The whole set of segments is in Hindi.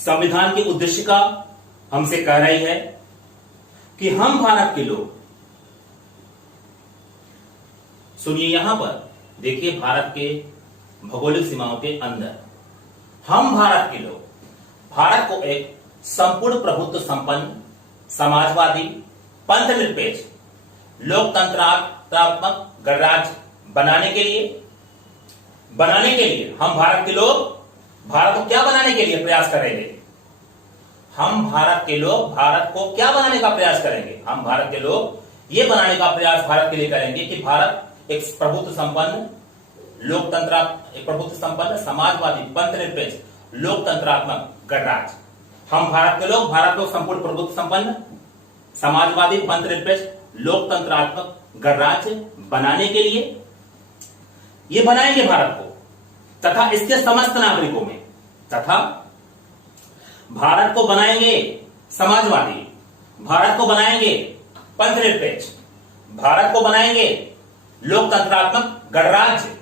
संविधान की उद्देशिका हमसे कह रही है कि हम भारत के लोग, सुनिए यहां पर देखिए, भारत के भौगोलिक सीमाओं के अंदर हम भारत के लोग भारत को एक संपूर्ण प्रभुत्व संपन्न, समाजवादी, पंथनिरपेक्ष, लोकतंत्रात्मक गणराज्य बनाने के लिए हम भारत के लोग भारत को क्या बनाने के लिए प्रयास करेंगे? हम भारत के लोग भारत को क्या बनाने का प्रयास करेंगे? हम भारत के लोग ये बनाने का प्रयास भारत के लिए करेंगे कि भारत एक प्रभुत्व संपन्न, प्रभुत्व संपन्न, समाजवादी, पंथनिरपेक्ष, लोकतंत्रात्मक गणराज्य। हम भारत के लोग भारत को संपूर्ण प्रभुत्व संपन्न, समाजवादी, पंथनिरपेक्ष, लोकतंत्रात्मक गणराज्य बनाने के लिए ये बनाएंगे भारत को, तथा इसके समस्त नागरिकों में, तथा भारत को बनाएंगे समाजवादी, भारत को बनाएंगे पंथनिरपेक्ष, भारत को बनाएंगे लोकतंत्रात्मक गणराज्य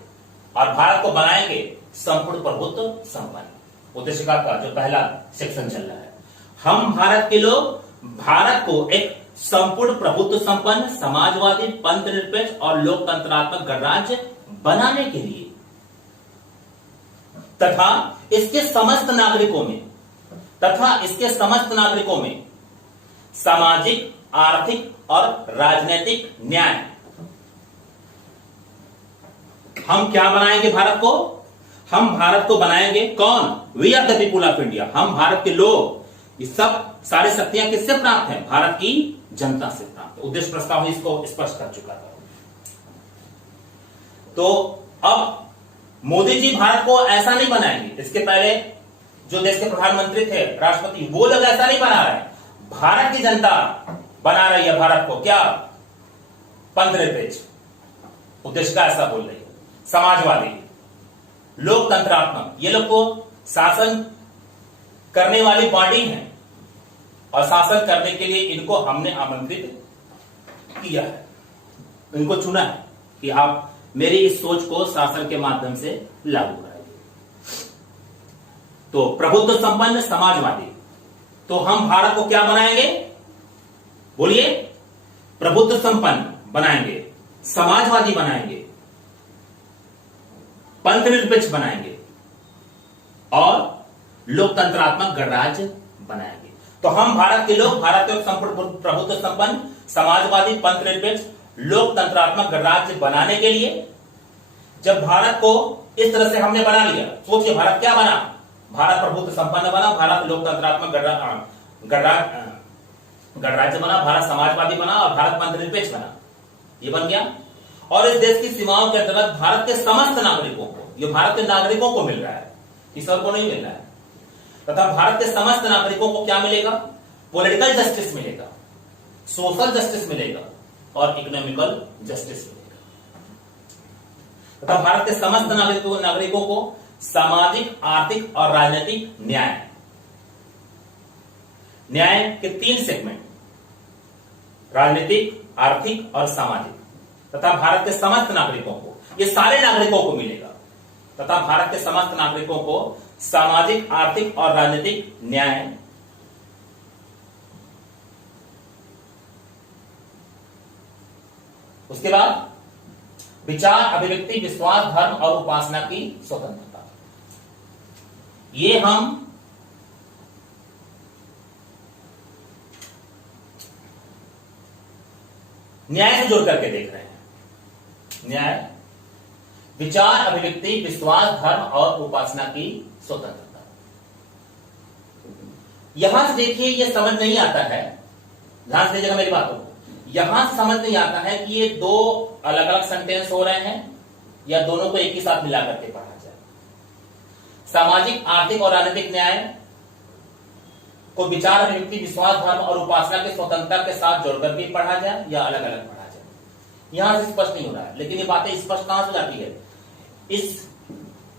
और भारत को बनाएंगे संपूर्ण प्रभुत्व संपन्न। उद्देशिका का जो पहला सेक्शन चल रहा है, हम भारत के लोग भारत को एक संपूर्ण प्रभुत्व संपन्न, समाजवादी, पंथनिरपेक्ष और लोकतंत्रात्मक गणराज्य बनाने के लिए तथा इसके समस्त नागरिकों में सामाजिक, आर्थिक और राजनीतिक न्याय। हम क्या बनाएंगे भारत को? हम भारत को बनाएंगे कौन? We are the people of India. हम भारत के लोग। ये सब सारी शक्तियां किससे प्राप्त हैं? भारत की जनता से प्राप्त। उद्देश्य प्रस्ताव इसको स्पष्ट कर चुका था। तो अब मोदी जी भारत को ऐसा नहीं बनाएंगे। इसके पहले जो देश के प्रधानमंत्री थे, राष्ट्रपति, वो लोग ऐसा नहीं बना रहे। भारत की जनता बना रही है भारत को क्या? पंथनिरपेक्ष। उद्देशिका ऐसा बोल रही है। समाजवादी, लोकतंत्रात्मक, ये लोग को शासन करने वाली बॉडी है और शासन करने के लिए इनको हमने आमंत्रित किया है, इनको चुना है कि आप मेरी इस सोच को शासन के माध्यम से लागू कराइए। तो प्रभुत्व संपन्न, समाजवादी। तो हम भारत को क्या बनाएंगे? बोलिए। प्रभुत्व संपन्न बनाएंगे, समाजवादी बनाएंगे, पंथनिरपेक्ष बनाएंगे और लोकतंत्रात्मक गणराज्य बनाएंगे। तो हम भारत के लोग भारत को संपूर्ण प्रभुत्व संपन्न, समाजवादी, पंथनिरपेक्ष, लोकतंत्रात्मक गणराज्य बनाने के लिए, जब भारत को इस तरह से हमने बना लिया, सोचिए भारत क्या बना? भारत प्रभुत्व संपन्न बना, भारत लोकतंत्रात्मक गणराज्य बना, भारत समाजवादी बना और भारत पंथनिरपेक्ष बना। ये बन गया। और इस देश की सीमाओं के अंतर्गत भारत के समस्त नागरिकों को, ये भारत के नागरिकों को मिल रहा है, किसी और को नहीं मिल रहा है, तथा भारत के समस्त नागरिकों को क्या मिलेगा? पॉलिटिकल जस्टिस मिलेगा, सोशल जस्टिस मिलेगा और इकोनॉमिकल जस्टिस मिलेगा। तथा भारत के समस्त नागरिकों को सामाजिक, आर्थिक और राजनीतिक न्याय के 3 सेगमेंट, राजनीतिक, आर्थिक और सामाजिक, तथा भारत के समस्त नागरिकों को, ये सारे नागरिकों को मिलेगा, तथा भारत के समस्त नागरिकों को सामाजिक, आर्थिक और राजनीतिक न्याय उसके बाद विचार, अभिव्यक्ति, विश्वास, धर्म और उपासना की स्वतंत्रता। ये हम न्याय से जोड़ करके देख रहे हैं। न्याय, विचार, अभिव्यक्ति, विश्वास, धर्म और उपासना की स्वतंत्रता। यहां से देखिए, ये समझ नहीं आता है, ध्यान से दीजिएगा मेरी बातों को। यहां से समझ नहीं आता है कि ये 2 अलग अलग सेंटेंस हो रहे हैं या दोनों को एक ही साथ मिला करके पढ़ा जाए। सामाजिक, आर्थिक और राजनीतिक न्याय को विचार, अभिव्यक्ति, विश्वास, धर्म और उपासना की स्वतंत्रता के साथ जोड़कर भी पढ़ा जाए या अलग अलग पढ़ा जाए। यहां से स्पष्ट नहीं हो रहा है, लेकिन ये बातें स्पष्ट कहां से जाती है? इस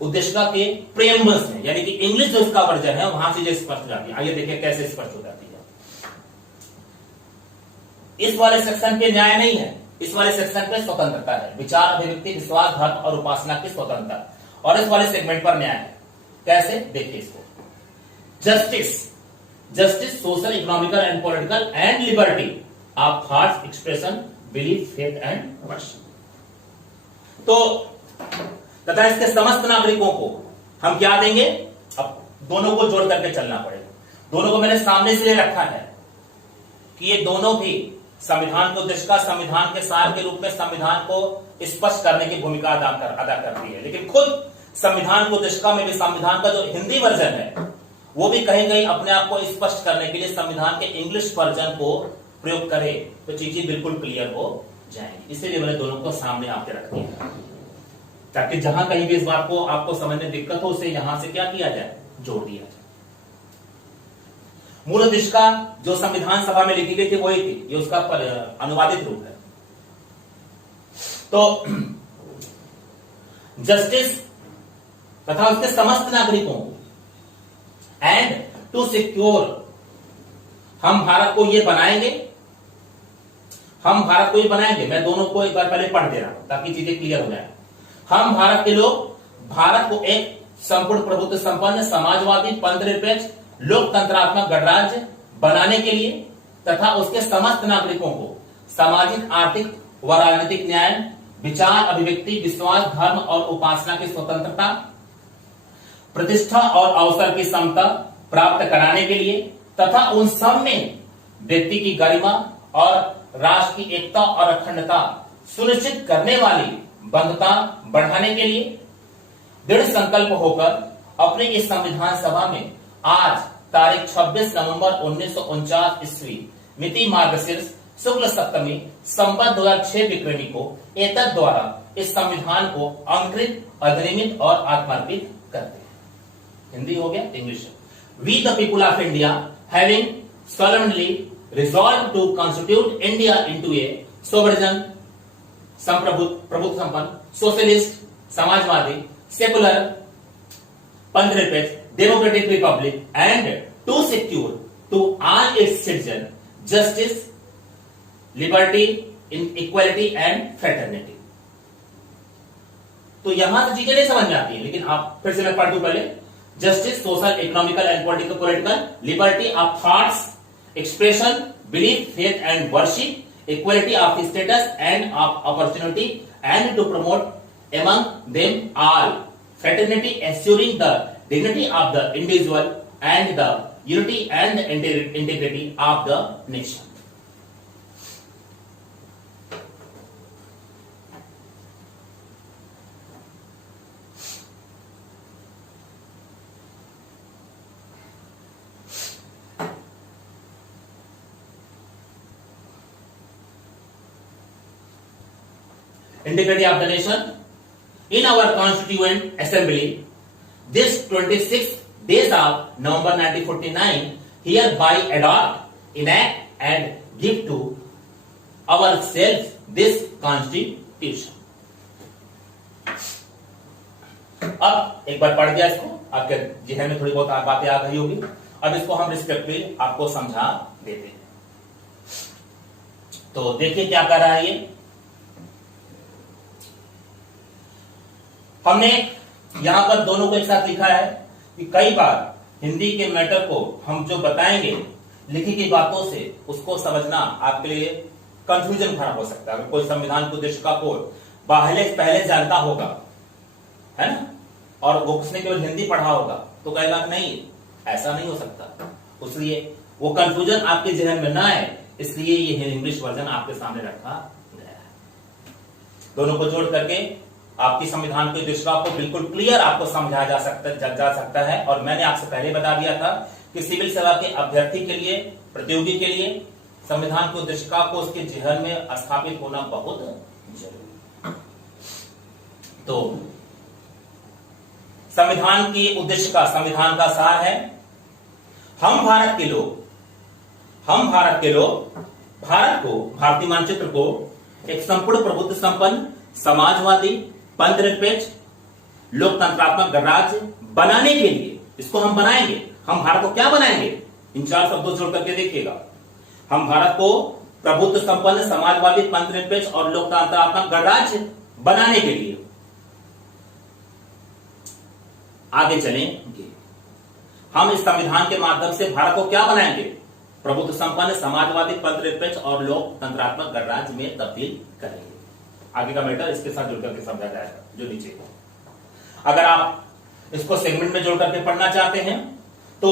उद्देशिका के प्रेम्बल्स में, यानी कि इंग्लिश जो इसका वर्जन है वहां से ये स्पष्ट हो जाती है। आइए देखिए कैसे स्पष्ट हो जाती है। इस वाले सेक्शन पे न्याय नहीं है, इस वाले सेक्शन पे स्वतंत्रता है, विचार, अभिव्यक्ति, विश्वास, धर्म और उपासना की स्वतंत्रता। और इस वाले सेगमेंट पर न्याय है। कैसे? देखिए इसको। Justice, justice, social, economical and political and liberty of thoughts, expression, belief, faith and worship. तो तथा इसके समस्त नागरिकों को हम क्या देंगे? अब दोनों को जोड़ करके चलना पड़ेगा। दोनों को मैंने सामने से ले रखा है कि ये दोनों भी संविधान के उद्देश्य का, संविधान के सार के रूप में संविधान को स्पष्ट करने की भूमिका अदा करती है। लेकिन खुद संविधान के उद्देश्य में भी संविधान का जो हिंदी वर्जन है वो भी कहीं कहीं अपने आप को स्पष्ट करने के लिए संविधान के इंग्लिश वर्जन को प्रयोग करे तो चीजें बिल्कुल क्लियर हो जाएंगी। इसीलिए मैंने दोनों को सामने आपके रख दिया ताकि जहां कहीं भी इस बात को आपको समझने में दिक्कत हो उसे यहां से क्या किया जाए, जोड़ दिया जाए। मूल उद्देश्य जो संविधान सभा में लिखी गई थी वही थी, ये उसका अनुवादित रूप है। तो जस्टिस तथा उसके समस्त नागरिकों को एंड टू सिक्योर, हम भारत को ये बनाएंगे, हम भारत को ये बनाएंगे। मैं दोनों को एक बार पहले पढ़ दे रहा हूं ताकि चीजें क्लियर हो जाए। हम भारत के लोग भारत को एक संपूर्ण प्रभुत्व संपन्न, समाजवादी, पंथनिरपेक्ष, लोकतंत्रात्मक गणराज्य बनाने के लिए तथा उसके समस्त नागरिकों को सामाजिक, आर्थिक व राजनीतिक न्याय, विचार अभिव्यक्ति, विश्वास, धर्म और उपासना की स्वतंत्रता, प्रतिष्ठा और अवसर की समता प्राप्त कराने के लिए तथा उन सब में व्यक्ति की गरिमा और राष्ट्र की एकता और अखंडता सुनिश्चित करने वाली बंधुता बढ़ाने के लिए दृढ़ संकल्प होकर अपने इस संविधान सभा में आज तारीख 26 नवंबर 1949 ईस्वी मिति मार्गशीर्ष शुक्ल सप्तमी संवत 2006 विक्रमी को एतद द्वारा इस संविधान को अंकित, अधिनियमित और आत्मार्पित करते हैं। हिंदी हो गया, English. We the people of India having solemnly resolved to constitute India into a sovereign, प्रभुत्व संपन्न, सोशलिस्ट, समाजवादी, सेकुलर, पंथनिरपेक्ष, democratic republic and to secure to all its citizens justice, liberty, equality and fraternity। तो यहां से चीजें नहीं समझ में आती है, लेकिन आप फिर से मैं पढ़ दूं पहले। Justice, social, economical and political, liberty of thoughts, expression, belief, faith and worship, equality of status and of opportunity and to promote among them all fraternity, assuring the dignity of the individual and the unity and integrity of the nation। Integrity of the nation in our constituent assembly this 26th days of November 1949 hereby adopt, enact and give to ourselves this constitution। अब एक बार पढ़ दिया इसको, आपके जिहन में थोड़ी बहुत बातें आ गई होगी। अब इसको हम रिस्पेक्टफुली आपको समझा देते हैं। तो देखिए क्या कर रहा है ये। हमने यहां पर दोनों को एक साथ लिखा है कि कई बार हिंदी के मैटर को हम जो बताएंगे लिखी गई बातों से उसको समझना आपके लिए कंफ्यूजन खड़ा हो सकता है। अगर कोई संविधान के उद्देश्य का कोड पहले जानता होगा, है ना, और वो उसने केवल हिंदी पढ़ा होगा तो कहेगा नहीं, ऐसा नहीं हो सकता। इसलिए वो कंफ्यूजन आपके जहन में ना आए, इसलिए ये इंग्लिश वर्जन आपके सामने रखा गया है। दोनों को जोड़ करके आपकी संविधान के उद्देश्य को बिल्कुल क्लियर आपको समझाया जा सकता है। और मैंने आपसे पहले बता दिया था कि सिविल सेवा के अभ्यर्थी के लिए, प्रतियोगी के लिए संविधान के उद्देश्य को उसके जहन में स्थापित होना बहुत जरूरी। तो संविधान की उद्देश्य का, संविधान का सार है हम भारत के लोग भारत को, भारतीय मानचित्र को एक संपूर्ण प्रभुत्व संपन्न, समाजवादी, पंथनिरपेक्ष, लोकतंत्रात्मक गणराज्य बनाने के लिए, इसको हम बनाएंगे। हम भारत को क्या बनाएंगे? इन चार शब्दों जोड़ करके देखिएगा। हम भारत को प्रभुत्व संपन्न, समाजवादी, पंथनिरपेक्ष और लोकतंत्रात्मक गणराज्य बनाने के लिए आगे चलेंगे। हम इस संविधान के माध्यम से भारत को क्या बनाएंगे? प्रभुत्व संपन्न, समाजवादी, पंथनिरपेक्ष और लोकतंत्रात्मक गणराज्य में तब्दील करेंगे। आगे का मैटर इसके साथ जुड़ करके समझा जाएगा जो नीचे। अगर आप इसको सेगमेंट में जोड़ करके पढ़ना चाहते हैं तो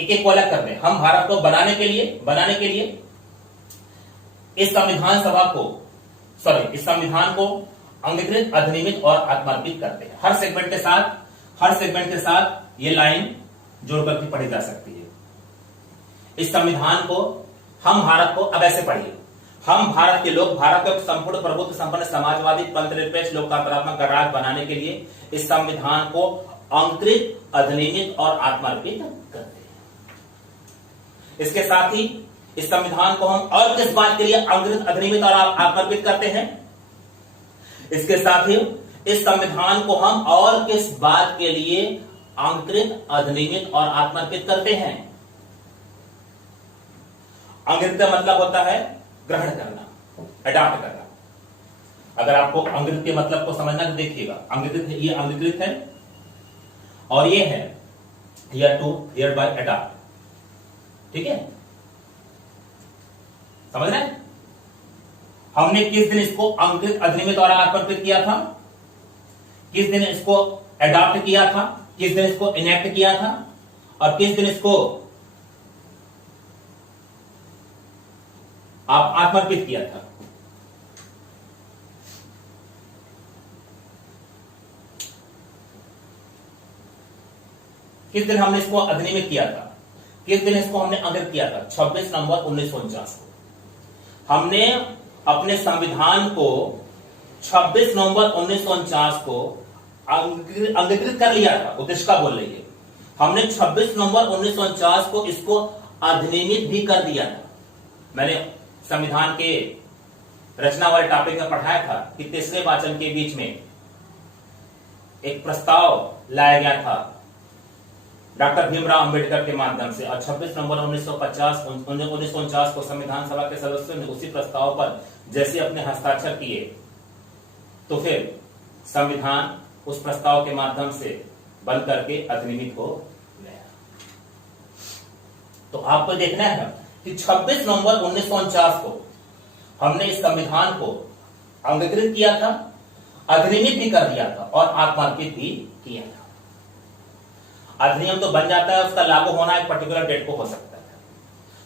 एक एक को अलग कर दें। हम भारत को बनाने के लिए इस संविधान को अंगीकृत, अधिनियमित और आत्मार्पित करते हैं। हर सेगमेंट के साथ ये लाइन जोड़ करके पढ़ी जा सकती है। इस संविधान को, हम भारत को, अब ऐसे पढ़िए, हम भारत के लोग भारत को संपूर्ण प्रभुत्व संपन्न, समाजवादी, पंथनिरपेक्ष, लोकतंत्रात्मक गणराज्य बनाने के लिए इस संविधान को अंगीकृत, अधिनियमित और आत्मार्पित करते हैं। इसके साथ ही इस संविधान को हम और किस बात के लिए अंगीकृत, अधिनियमित और आत्मार्पित करते हैं? इसके साथ ही इस संविधान को हम और किस बात के लिए अंगीकृत, अधिनियमित और आत्मार्पित करते हैं? अंगीकृत का मतलब होता है ग्रहण करना, अडॉप्ट करना। अगर आपको अंगीकृत के मतलब को समझना तो देखिएगा, अंगीकृत है, ये अंगीकृत है और ये है here to, hereby adopt. ठीक है, समझ रहे हैं? हमने किस दिन इसको अंगीकृत, अधिनियमित और आत्मार्पित किया था? किस दिन इसको अडॉप्ट किया था? किस दिन इसको इनेक्ट किया था? और किस दिन इसको आप आत्मार्पित किया था? किस दिन हमने इसको अधिनियमित किया था? किस दिन इसको हमने अंगीकृत किया था? 26 नवंबर 1949 को हमने अपने संविधान को 26 नवंबर 1949 को अंगीकृत कर लिया था। उद्देश्य बोल रही है, हमने 26 नवंबर 1949 को इसको अधिनियमित भी कर दिया था। मैंने संविधान के रचना वाले टॉपिक में पढ़ाया था कि तीसरे वाचन के बीच में एक प्रस्ताव लाया गया था डॉक्टर भीमराव अंबेडकर के माध्यम से, और 26 नवंबर 1949 को संविधान सभा के सदस्यों ने उसी प्रस्ताव पर जैसे अपने हस्ताक्षर किए तो फिर संविधान उस प्रस्ताव के माध्यम से बन करके अधिनियमित हो गया। तो आपको देखना है कि 26 नवंबर 1949 को हमने इस संविधान को अंगीकृत किया था, अधिनियमित भी कर दिया था और आत्मार्पित भी किया था। अधिनियम तो बन जाता है, उसका लागू होना एक पर्टिकुलर डेट को हो सकता है।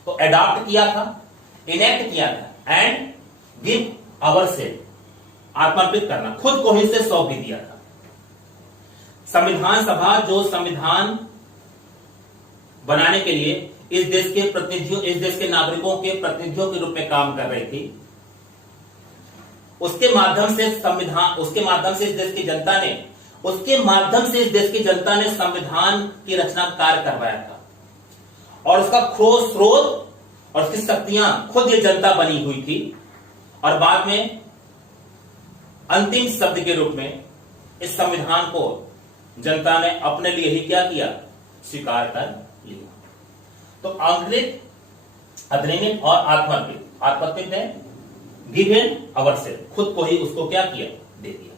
तो अडॉप्ट किया था, इनेक्ट किया था एंड गिव अवरसेल्फ, आत्मार्पित करना, खुद को ही से सौंप भी दिया था। संविधान सभा जो संविधान बनाने के लिए इस देश के प्रतिनिधियों, इस देश के नागरिकों के प्रतिनिधियों के रूप में काम कर रही थी, उसके माध्यम से इस देश की जनता ने संविधान की रचना कार्य करवाया था और उसका स्रोत और उसकी शक्तियां खुद ये जनता बनी हुई थी। और बाद में अंतिम शब्द के रूप में इस संविधान को जनता ने अपने लिए ही क्या किया? स्वीकार कर लिया। तो अंगीकृत, अधिनियमित और आत्मार्पित ने गिवन अवरसेल्फ, खुद को ही उसको क्या किया? दे दिया।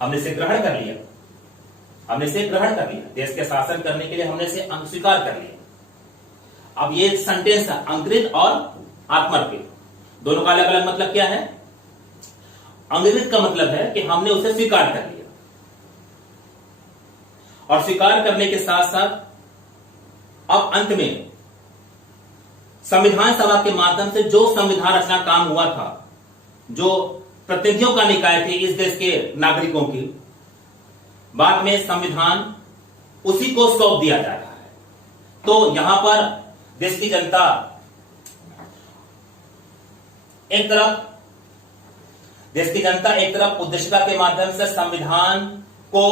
हमने इसे ग्रहण कर लिया, देश के शासन करने के लिए हमने इसे स्वीकार कर लिया। अब ये सेंटेंस है, अंगीकृत और आत्मार्पित, दोनों का अलग अलग मतलब क्या है? अंगीकृत का मतलब है कि हमने उसे स्वीकार कर लिया, और स्वीकार करने के साथ साथ अब अंत में संविधान सभा के माध्यम से जो संविधान रचना काम हुआ था, जो प्रतिनिधियों का निकाय थे इस देश के नागरिकों की, बाद में संविधान उसी को सौंप दिया जा रहा है। तो यहां पर देश की जनता एक तरफ उद्देश्यता के माध्यम से संविधान को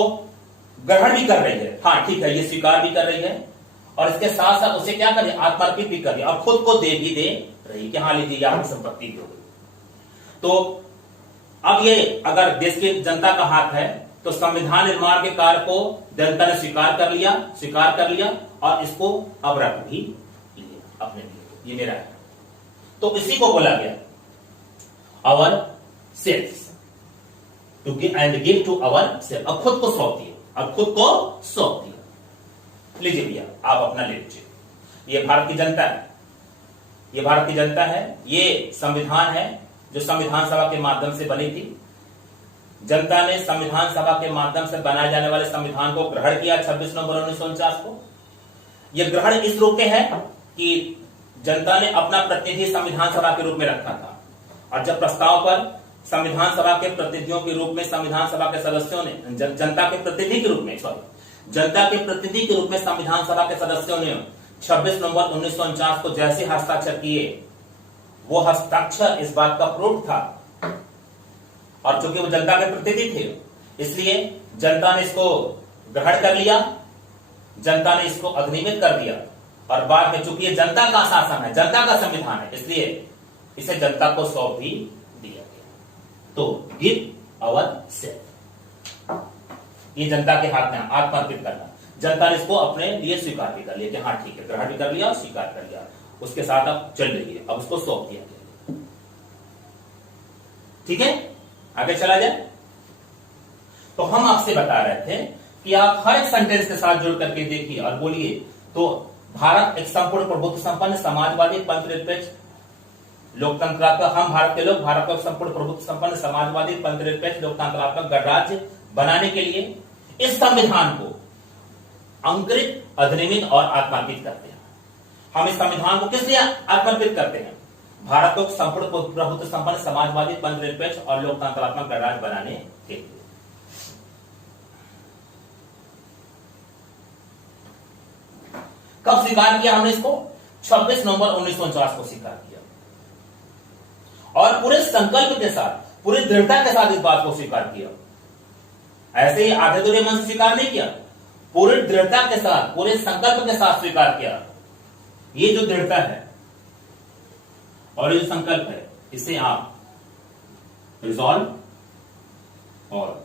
ग्रहण भी कर रही है, हाँ ठीक है, ये स्वीकार भी कर रही है, और इसके साथ साथ उसे क्या कर रही है? आत्मार्पित भी कर रही है, और खुद को दे रही कि हाँ लीजिए आपकी संपत्ति भी हो गई। तो अब ये अगर देश की जनता का हाथ है तो संविधान निर्माण के कार्य को जनता ने स्वीकार कर लिया और इसको अब रख भी लिया अपने लिए, ये मेरा है। तो इसी को बोला गया our self, to give and give to our self. अब खुद को सौंप दिया। लीजिए भैया, आप अपना ले लीजिए। ये भारत की जनता है, ये भारत की जनता है, ये संविधान है जो संविधान सभा के माध्यम से बनी थी। जनता ने संविधान सभा के माध्यम से बनाए जाने वाले संविधान को ग्रहण किया 26 नवंबर 1949 को। यह ग्रहण इस रूप में है कि जनता ने अपना प्रतिनिधि संविधान सभा के रूप में रखा था, और जब प्रस्ताव पर संविधान सभा के प्रतिनिधियों के रूप में संविधान सभा के सदस्यों ने जनता के प्रतिनिधि के रूप में जनता के प्रतिनिधि के रूप में संविधान सभा के सदस्यों ने 26 नवंबर 1949 को जैसे हस्ताक्षर किए, वो हस्ताक्षर इस बात का प्रूफ था, और चूंकि वो जनता के प्रतिनिधि थे इसलिए जनता ने इसको ग्रहण कर लिया, जनता ने इसको अधिनियमित कर दिया, और बाद में चूंकि ये जनता का शासन है, जनता का संविधान है, इसलिए इसे जनता को सौंप भी दिया गया। तो गिव अवर सेल्फ, ये जनता के हाथ में आत्मर्पित करना। जनता ने इसको अपने लिए स्वीकार भी कर लिया कि हाँ ठीक है, ग्रहण भी कर लिया, स्वीकार कर लिया, उसके साथ अब चल रही है, अब उसको सौंप दिया गया। ठीक है, आगे चला जाए। तो हम आपसे बता रहे थे कि आप हर एक सेंटेंस के साथ जुड़ करके देखिए और बोलिए। तो भारत एक संपूर्ण प्रभुत्व संपन्न समाजवादी पंथनिरपेक्ष लोकतंत्रात्मक, हम भारत के लोग भारत को संपूर्ण प्रभुत्व संपन्न समाजवादी पंथनिरपेक्ष लोकतंत्रात्मक गणराज्य बनाने के लिए इस संविधान को अंकुरित, अधिनियमित और आत्मार्पित करते हैं। हम इस संविधान को किस लिए आत्मार्पित करते हैं? भारत को संपूर्ण प्रभुत्व संपन्न समाजवादी पंथनिरपेक्ष और लोकतंत्रात्मक गणराज्य बनाने के लिए। कब स्वीकार किया हमने इसको? 26 नवंबर 1949 को स्वीकार किया, और पूरे संकल्प के साथ, पूरी दृढ़ता के साथ इस बात को स्वीकार किया। ऐसे ही आधे अधूरे मन से स्वीकार नहीं किया, पूरी दृढ़ता के साथ, पूरे संकल्प के साथ स्वीकार किया। ये जो दृढ़ता है और ये जो संकल्प है, इसे आप रिजॉल्व और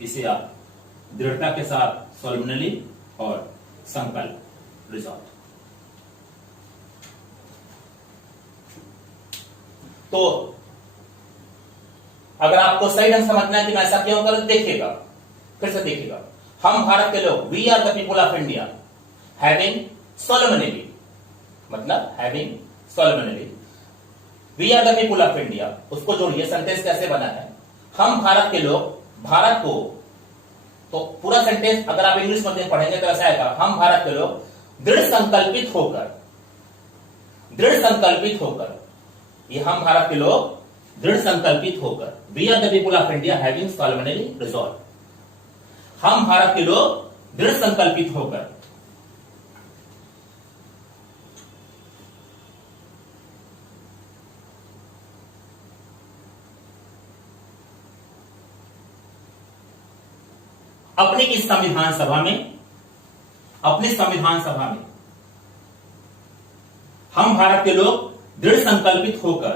इसे आप दृढ़ता के साथ सोलमनली और संकल्प रिजॉल्व। तो अगर आपको सही ढंग समझना है कि मैं ऐसा क्यों कर, देखिएगा, फिर से देखिएगा। हम भारत के लोग, we are the people of India having solemnly, मतलब having solemnly, we are the people of India, उसको जोड़िए। सेंटेंस कैसे बना है? हम भारत के लोग भारत को, तो पूरा सेंटेंस अगर आप इंग्लिश में पढ़ेंगे तो ऐसा आएगा, हम भारत के लोग दृढ़ संकल्पित होकर, ये हम भारत के लोग दृढ़ संकल्पित होकर, we are the people of India having solemnly resolve, हम भारत के लोग दृढ़ संकल्पित होकर अपनी इस संविधान सभा में, हम भारत के लोग दृढ़ संकल्पित होकर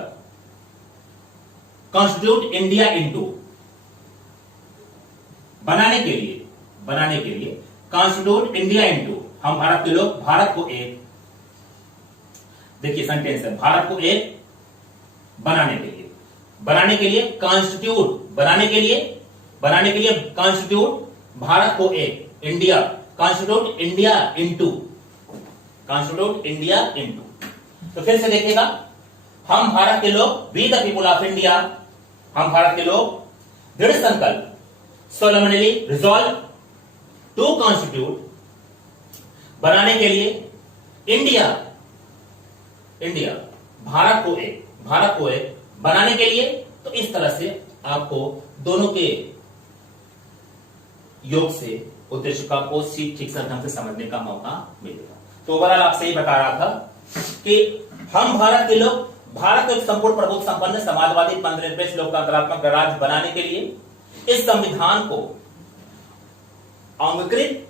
कॉन्स्टिट्यूट इंडिया इनटू, बनाने के लिए कॉन्स्टिट्यूट इंडिया इनटू, हम भारत के लोग भारत को एक, देखिए सेंटेंस है, भारत को एक बनाने के लिए कॉन्स्टिट्यूट, बनाने के लिए कॉन्स्टिट्यूट भारत को एक, इंडिया, कॉन्स्टिट्यूट इंडिया इनटू। तो फिर से देखिएगा, हम भारत के लोग, we the people of India, हम भारत के लोग दृढ़ संकल्प, सोलमनली रिजॉल्व टू कॉन्स्टिट्यूट, बनाने के लिए इंडिया, भारत को एक बनाने के लिए। तो इस तरह से आपको दोनों के योग से उद्देशिका को ठीक से ढंग से समझने का मौका मिलेगा। तो ओवरऑल आपसे ये बता रहा था कि हम भारत के लोग भारत को संपूर्ण प्रभुत्व संपन्न समाजवादी पंथनिरपेक्ष लोकतंत्रात्मक गणराज्य बनाने के लिए इस संविधान को अंगीकृत,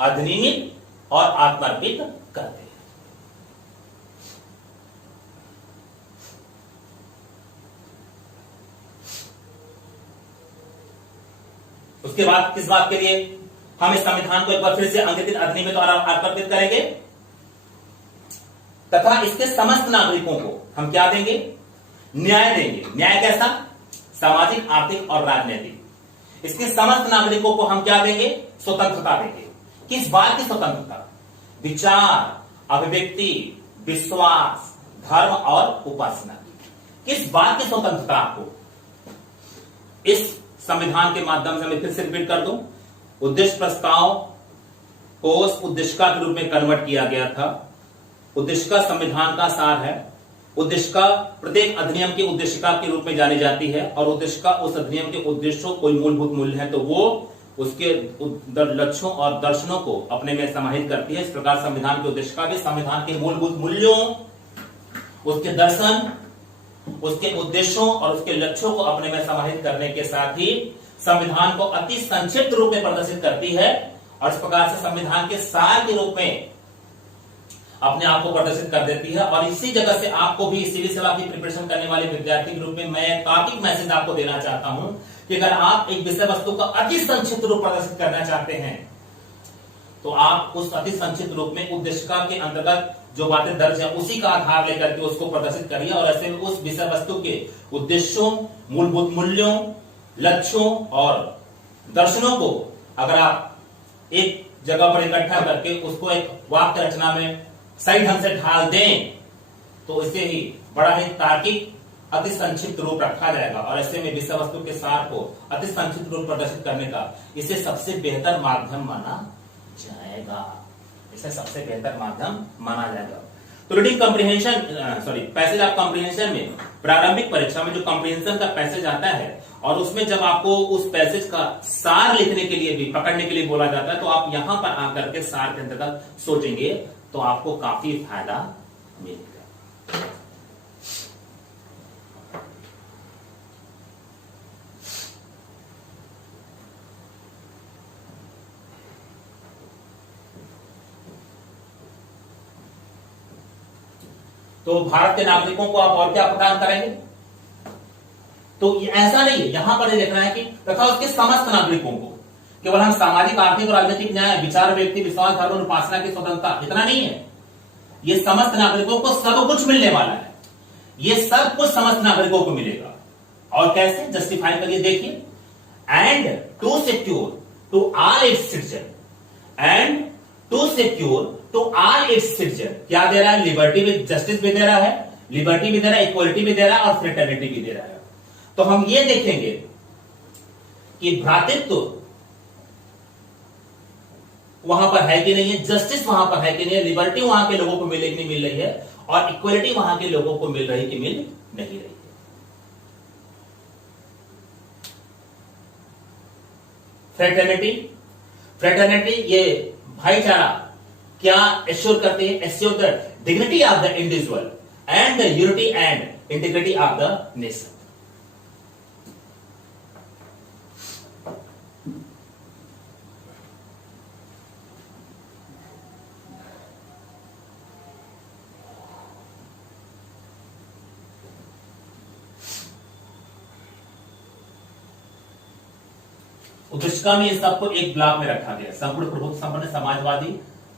अधिनियमित और आत्मार्पित करते हैं। उसके बाद किस बात के लिए हम इस संविधान को एक बार फिर से अंगीकृत, अधिनियमित और आत्मार्पित करेंगे? तथा इसके समस्त नागरिकों को हम क्या देंगे? न्याय देंगे। न्याय कैसा? सामाजिक, आर्थिक और राजनीतिक। इसके समस्त नागरिकों को हम क्या देंगे? स्वतंत्रता देंगे। किस बात की स्वतंत्रता? विचार, अभिव्यक्ति, विश्वास, धर्म और उपासना की। किस बात की स्वतंत्रता आपको? इस संविधान के माध्यम से मैं फिर से रिपीट कर दूं, उद्देश्य प्रस्ताव को उस उद्देशिका के रूप में कन्वर्ट किया गया था। उद्देशिका संविधान का सार है। उद्देशिका प्रत्येक अधिनियम की उद्देशिका के रूप में जानी जाती है और उद्देशिका उस अधिनियम के उद्देश्यों, कोई मूलभूत मूल्य है तो वो उसके लक्ष्यों और दर्शनों को अपने में समाहित करती है। इस प्रकार संविधान की उद्देशिका भी संविधान के मूलभूत मूल्यों, उसके दर्शन, उसके उद्देश्यों और उसके लक्ष्यों को अपने में समाहित करने के साथ ही संविधान को अति संक्षिप्त रूप में प्रदर्शित करती है और इस प्रकार से संविधान के सार के रूप में अपने आप को प्रदर्शित कर देती है। और इसी जगह से आपको भी सिविल सेवा की प्रिपरेशन करने वाले विद्यार्थी के रूप में मैं तार्किक मैसेज आपको देना चाहता हूं कि अगर आप एक विषय वस्तु का अति संक्षिप्त रूप प्रदर्शित करना चाहते हैं तो आप उस अति संक्षिप्त रूप में उद्देशिका के अंतर्गत जो बातें दर्ज है उसी का आधार लेकर के उसको प्रदर्शित करिए और ऐसे में उस विषय वस्तु के उद्देश्यों, मूलभूत मूल्यों, लक्ष्यों और दर्शनों को अगर आप एक जगह पर इकट्ठा करके उसको एक वाक्य रचना में सही ढंग से ढाल दें तो इसे ही बड़ा ही तार्किक अति संक्षिप्त रूप रखा जाएगा और ऐसे में विषय वस्तु के सार को अति संक्षिप्त रूप प्रदर्शित करने का इसे सबसे बेहतर माध्यम माना जाएगा। इसे सबसे बेहतर माध्यम माना जाएगा। तो reading comprehension, passage of comprehension में प्रारंभिक परीक्षा में जो कॉम्प्रिहेंशन का पैसेज आता है और उसमें जब आपको उस पैसेज का सार लिखने के लिए भी, पकड़ने के लिए बोला जाता है तो आप यहां पर आकर के सार के अंतर्गत सोचेंगे तो आपको काफी फायदा मिलेगा। तो भारत के नागरिकों को आप और क्या प्रदान करेंगे? तो ऐसा नहीं है, यहां पर देखना है कि तथा उसके समस्त नागरिकों को, केवल हम सामाजिक, आर्थिक और राजनीतिक न्याय, विचार, व्यक्ति, विश्वास, धर्म और उपासना की स्वतंत्रता, इतना नहीं है। ये समस्त नागरिकों को सब कुछ मिलने वाला है। ये सब कुछ समस्त नागरिकों को मिलेगा। और कैसे? जस्टिफाई करिए, देखिए। And to secure to all its citizen, and to secure to all its citizen, क्या दे रहा है? लिबर्टी विद जस्टिस भी दे रहा है, लिबर्टी भी दे रहा है, इक्वलिटी भी दे रहा है और फ्रेटर्निटी भी दे रहा है। तो हम ये देखेंगे कि भ्रातृत्व वहां पर है कि नहीं है, जस्टिस वहां पर है कि नहीं है, लिबर्टी वहां के लोगों को मिले कि नहीं मिल रही है और इक्वलिटी वहां के लोगों को मिल रही कि मिल नहीं रही है। फ्रेटर्निटी, फ्रेटर्निटी ये भाईचारा क्या एश्योर करते हैं? Assure the dignity of the individual and the unity and integrity of the nation. उद्देशिका में इस सबको एक ब्लॉक में रखा गया, संपूर्ण प्रभुत्व संपन्न समाजवादी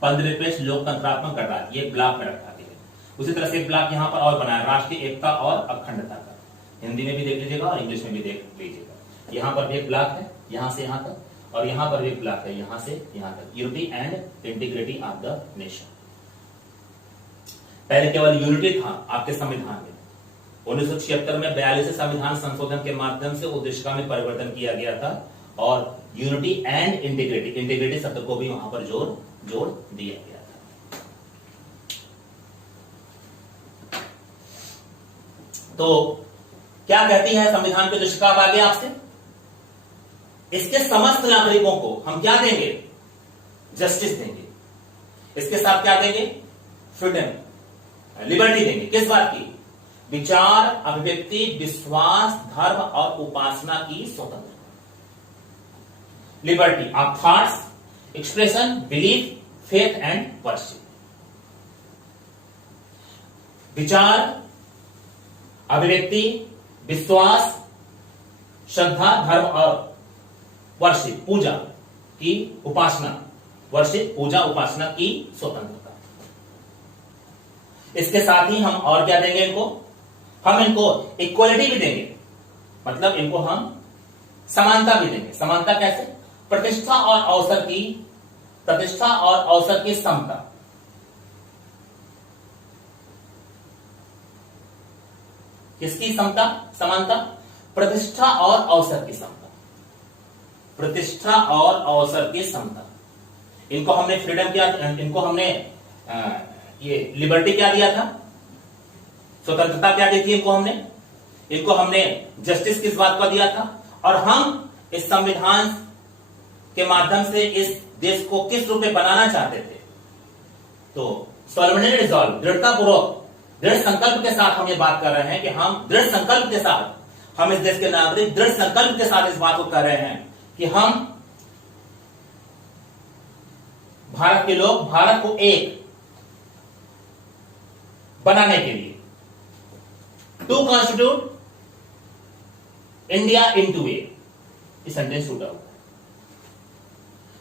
पंथनिरपेक्ष लोकतंत्रात्मक गणराज्य, ये ब्लॉक में रखा गया। उसी तरह से एक ब्लॉक यहां पर और बनाया, राष्ट्रीय एकता और अखंडता का। हिंदी में भी देख लीजिएगा और इंग्लिश में भी देख लीजिएगा। यहां पर भी एक ब्लॉक है यहां से यहां तक, और यहां पर भी एक ब्लॉक है यहां से यहां तक, unity and integrity of the nation. पहले केवल यूनिटी था आपके संविधान में, 1976 में 42 संविधान संशोधन के माध्यम से उद्देशिका में परिवर्तन किया गया था और यूनिटी एंड इंटीग्रिटी, इंटीग्रिटी शब्द को भी वहां पर जोड़ दिया गया था। तो क्या कहती है संविधान की उद्देशिका? अब आगे आपसे, इसके समस्त नागरिकों को हम क्या देंगे? जस्टिस देंगे। इसके साथ क्या देंगे? फ्रीडम, लिबर्टी देंगे। किस बात की? विचार, अभिव्यक्ति, विश्वास, धर्म और उपासना की स्वतंत्रता। Liberty of thoughts, expression, belief, faith and worship. विचार, अभिव्यक्ति, विश्वास, श्रद्धा, धर्म और वर्शिप, पूजा की, उपासना, वर्शिप, पूजा, उपासना की स्वतंत्रता। इसके साथ ही हम और क्या देंगे इनको? हम इनको इक्वलिटी भी देंगे, मतलब इनको हम समानता भी देंगे। समानता कैसे? प्रतिष्ठा और अवसर की प्रतिष्ठा और अवसर की समता। किसकी समता, समानता? प्रतिष्ठा और अवसर की समता। प्रतिष्ठा और अवसर की समता। इनको हमने फ्रीडम क्या, इनको हमने ये लिबर्टी क्या दिया था, स्वतंत्रता क्या दी थी इनको हमने जस्टिस किस बात का दिया था, और हम इस संविधान के माध्यम से इस देश को किस रूप में बनाना चाहते थे। तो सोलमनी रिजॉल्व, दृढ़तापूर्वक, दृढ़ संकल्प के साथ हम ये बात कर रहे हैं कि हम दृढ़ संकल्प के साथ, हम इस देश के नागरिक दृढ़ संकल्प के साथ इस बात को कर रहे हैं कि हम भारत के लोग भारत को एक बनाने के लिए, टू कॉन्स्टिट्यूट इंडिया इनटू ए, इस सेंटेंस टूटा हुआ,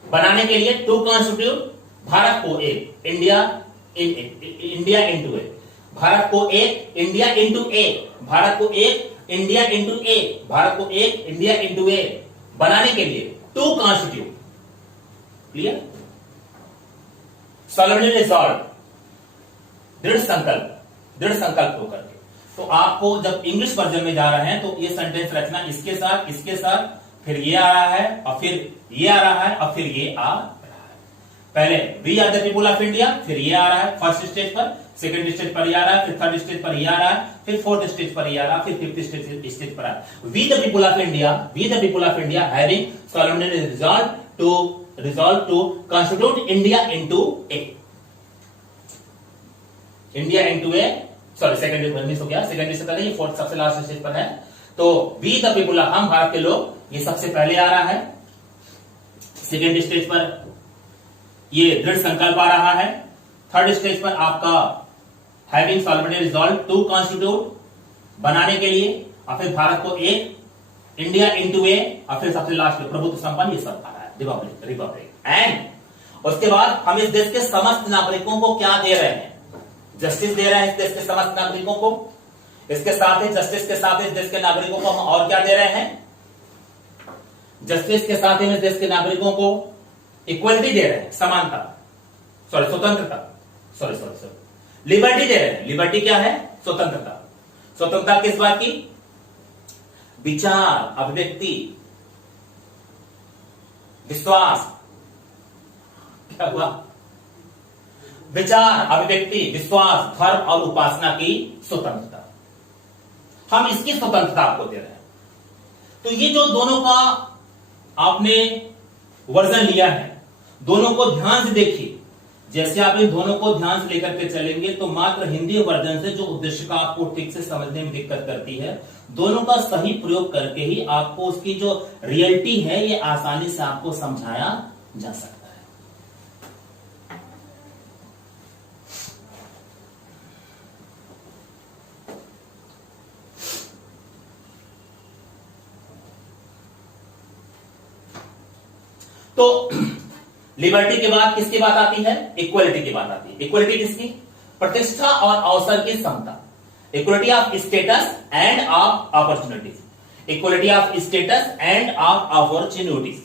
बनाने के लिए टू कॉन्स्टिट्यूट भारत को एक, इंडिया इनटू ए, भारत को एक, इंडिया इनटू ए, भारत को एक, इंडिया इनटू ए, भारत को एक, इंडिया इनटू ए बनाने के लिए to constitute. Clear? Solemnly resolve, दृढ़ संकल्प होकर के। तो आपको जब इंग्लिश वर्जन में जा रहे हैं तो ये सेंटेंस रचना इसके साथ, फिर ये आ रहा है, और फिर ये आ रहा है, और फिर ये आ रहा है। पहले we are the people of India, फिर ये आ रहा है फर्स्ट स्टेज पर, सेकंड स्टेज पर ये आ रहा है, फिर थर्ड स्टेज पर ये आ रहा है, फिर फोर्थ स्टेज पर ये आ रहा है, फिर फिफ्थ स्टेज पर आ रहा है। We the people of India having solemnly resolve to constitute India into a, India into a, sorry second miss हो गया, सेकंड स्टेज पर नहीं, ये फोर्थ सबसे लास्ट स्टेज पर है। तो वी द पीपुल, हम भारत के लोग, ये सबसे पहले आ रहा है। सेकंड स्टेज पर ये दृढ़ संकल्प आ रहा है। थर्ड स्टेज पर आपका having solemnly resolve to constitute, बनाने के लिए, और फिर भारत को एक, इंडिया इनटू ए, और फिर सबसे लास्ट में प्रभुत्व संपन्न, ये सब आ रहा है, रिपब्लिक। एंड उसके बाद हम इस देश के समस्त नागरिकों को क्या दे रहे हैं? जस्टिस दे रहे हैं इस देश के समस्त नागरिकों को। इसके साथ ही जस्टिस के साथ इस देश के नागरिकों को हम और क्या दे रहे हैं? जस्टिस के साथ ही इस देश के नागरिकों को इक्वलिटी दे रहे हैं, समानता, सॉरी स्वतंत्रता, सॉरी लिबर्टी दे रहे हैं। लिबर्टी क्या है? स्वतंत्रता। स्वतंत्रता किस बात की? विचार, अभिव्यक्ति, विश्वास, क्या हुआ? विचार, अभिव्यक्ति, विश्वास, धर्म और उपासना की स्वतंत्रता। हम इसकी स्वतंत्रता आपको दे रहे हैं। तो ये जो दोनों का आपने वर्जन लिया है, दोनों को ध्यान से देखिए। जैसे आप इन दोनों को ध्यान से लेकर के चलेंगे तो मात्र हिंदी वर्जन से जो उद्देश्य का आपको ठीक से समझने में दिक्कत करती है, दोनों का सही प्रयोग करके ही आपको उसकी जो रियलिटी है ये आसानी से आपको समझाया जा सकता है। तो लिबर्टी के बाद किसकी बात आती है? इक्वलिटी की बात आती है। इक्वलिटी किसकी? प्रतिष्ठा और अवसर की समता। Equality of status and of opportunities. Equality of status and of opportunities.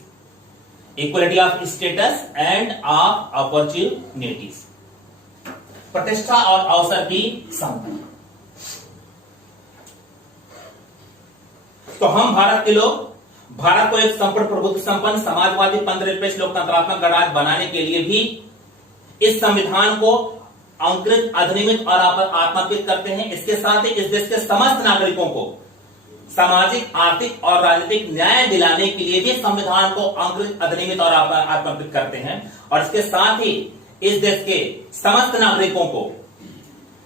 Equality of status and of opportunities. प्रतिष्ठा और अवसर की समता। तो हम भारत के लोग भारत को एक संपूर्ण प्रभुत्व संपन्न समाजवादी पंथनिरपेक्ष लोकतंत्रात्मक गणराज्य बनाने के लिए भी इस संविधान को अंकुरित, अधिनियमित और आत्मान्वित करते हैं। इसके साथ ही इस देश के समस्त नागरिकों को सामाजिक, आर्थिक और राजनीतिक न्याय दिलाने के लिए भी संविधान को अंकुरित, अधिनियमित और आत्मान्वित करते हैं। और इसके साथ ही इस देश के समस्त नागरिकों को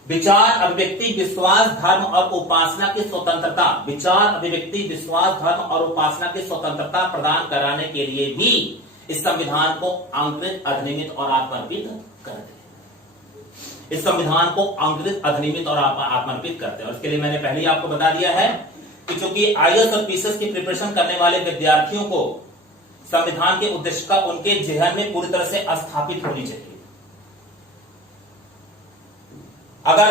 विचार, अभिव्यक्ति, विश्वास, धर्म और उपासना की स्वतंत्रता, विचार, अभिव्यक्ति, विश्वास, धर्म और उपासना की स्वतंत्रता प्रदान कराने के लिए भी इस संविधान को अंकुरित, अधिनियमित और आत्मान्वित करते हैं। इस संविधान को अंकुरित, अधिनियमित और आत्मान्वित करते हैं। और इसके लिए मैंने पहले ही आपको बता दिया है कि चूंकि आईएएस और पीसीएस की प्रिपरेशन करने वाले विद्यार्थियों को संविधान के उद्देश्य का उनके जेहन में पूरी तरह से स्थापित होनी चाहिए। अगर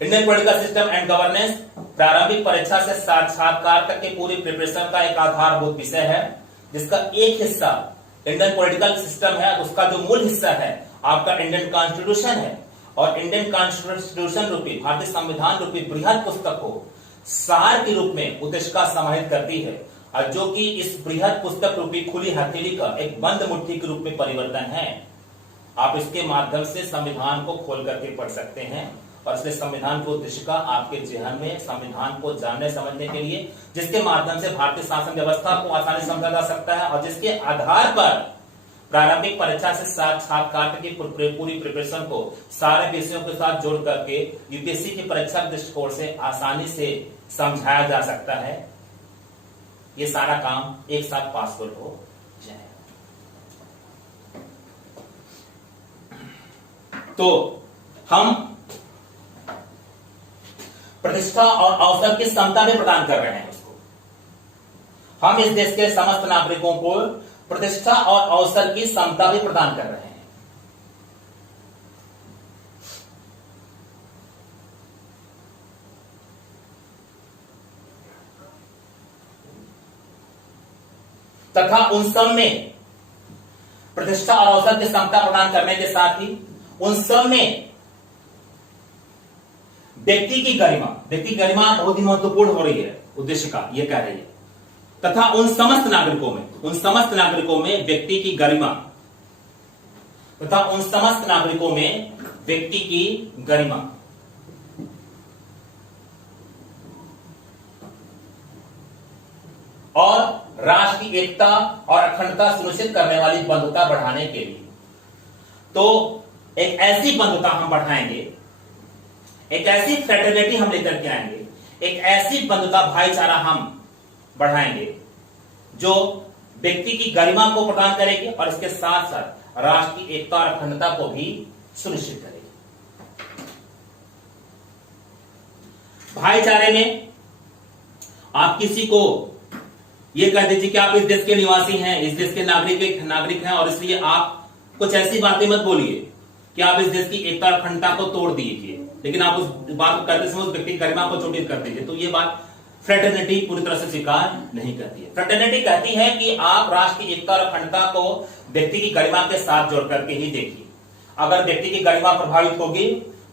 Indian political system and governance प्रारंभिक परीक्षा से साक्षात्कार तक की पूरी प्रिपरेशन का एक आधारभूत विषय है, जिसका एक हिस्सा इंडियन पॉलिटिकल सिस्टम है उसका जो मूल हिस्सा है आपका इंडियन कॉन्स्टिट्यूशन है, और इंडियन कॉन्स्टिट्यूशन रूपी भारतीय संविधान रूपी बृहद पुस्तक को सार के रूप में उद्देशिका समाहित करती है, और जो कि इस बृहद पुस्तक रूपी खुली हथेली का एक बंद मुट्ठी के रूप में परिवर्तन है। आप इसके माध्यम से संविधान को खोल करके पढ़ सकते हैं, और इसलिए संविधान की उद्देशिका आपके जेहन में संविधान को जानने समझने के लिए, जिसके माध्यम से भारतीय शासन व्यवस्था को आसानी से समझा जा सकता है, और जिसके आधार पर प्रारंभिक परीक्षा से साक्षात्कार की पूरी प्रिपरेशन को सारे विषयों के साथ जोड़ करके यूपीएससी की परीक्षा के दृष्टिकोण से आसानी से समझाया जा सकता है। ये सारा काम एक साथ पॉसिबल हो जाए। तो हम प्रतिष्ठा और अवसर की समता भी प्रदान कर रहे हैं उसको। हम इस देश के समस्त नागरिकों को प्रतिष्ठा और अवसर की समता भी प्रदान कर रहे हैं। तथा उन सब में प्रतिष्ठा और अवसर की समता प्रदान करने के साथ ही उन सब में व्यक्ति की गरिमा बहुत ही महत्वपूर्ण हो रही है, उद्देश्य का ये कह रही है। तथा उन समस्त नागरिकों में व्यक्ति की गरिमा, तथा उन समस्त नागरिकों में व्यक्ति की गरिमा और राष्ट्र की एकता और अखंडता सुनिश्चित करने वाली बंधुता बढ़ाने के लिए, तो एक ऐसी बंधुता हम बढ़ाएंगे, एक ऐसी फ्रेटर्निटी हम लेकर के आएंगे, एक ऐसी बंधुता भाईचारा हम बढ़ाएंगे जो व्यक्ति की गरिमा को प्रदान करेगी और इसके साथ साथ राष्ट्र की एकता और अखंडता को भी सुनिश्चित करेगी। भाईचारे में आप किसी को यह कह दीजिए कि आप इस देश के निवासी हैं, इस देश के नागरिक हैं, और इसलिए आप कुछ ऐसी बातें मत बोलिए कि आप इस देश की एकता और अखंडता को तोड़ दीजिए, लेकिन आप उस बात को करते समय उस व्यक्ति की गरिमा को चोटित कर दीजिए। तो ये बात फ्रेटर्निटी पूरी तरह से स्वीकार नहीं करती है। फ्रेटर्निटी कहती है कि आप राष्ट्र की एकता और अखंडता को व्यक्ति की गरिमा के साथ जोड़ करके ही देखिए। अगर व्यक्ति की गरिमा प्रभावित होगी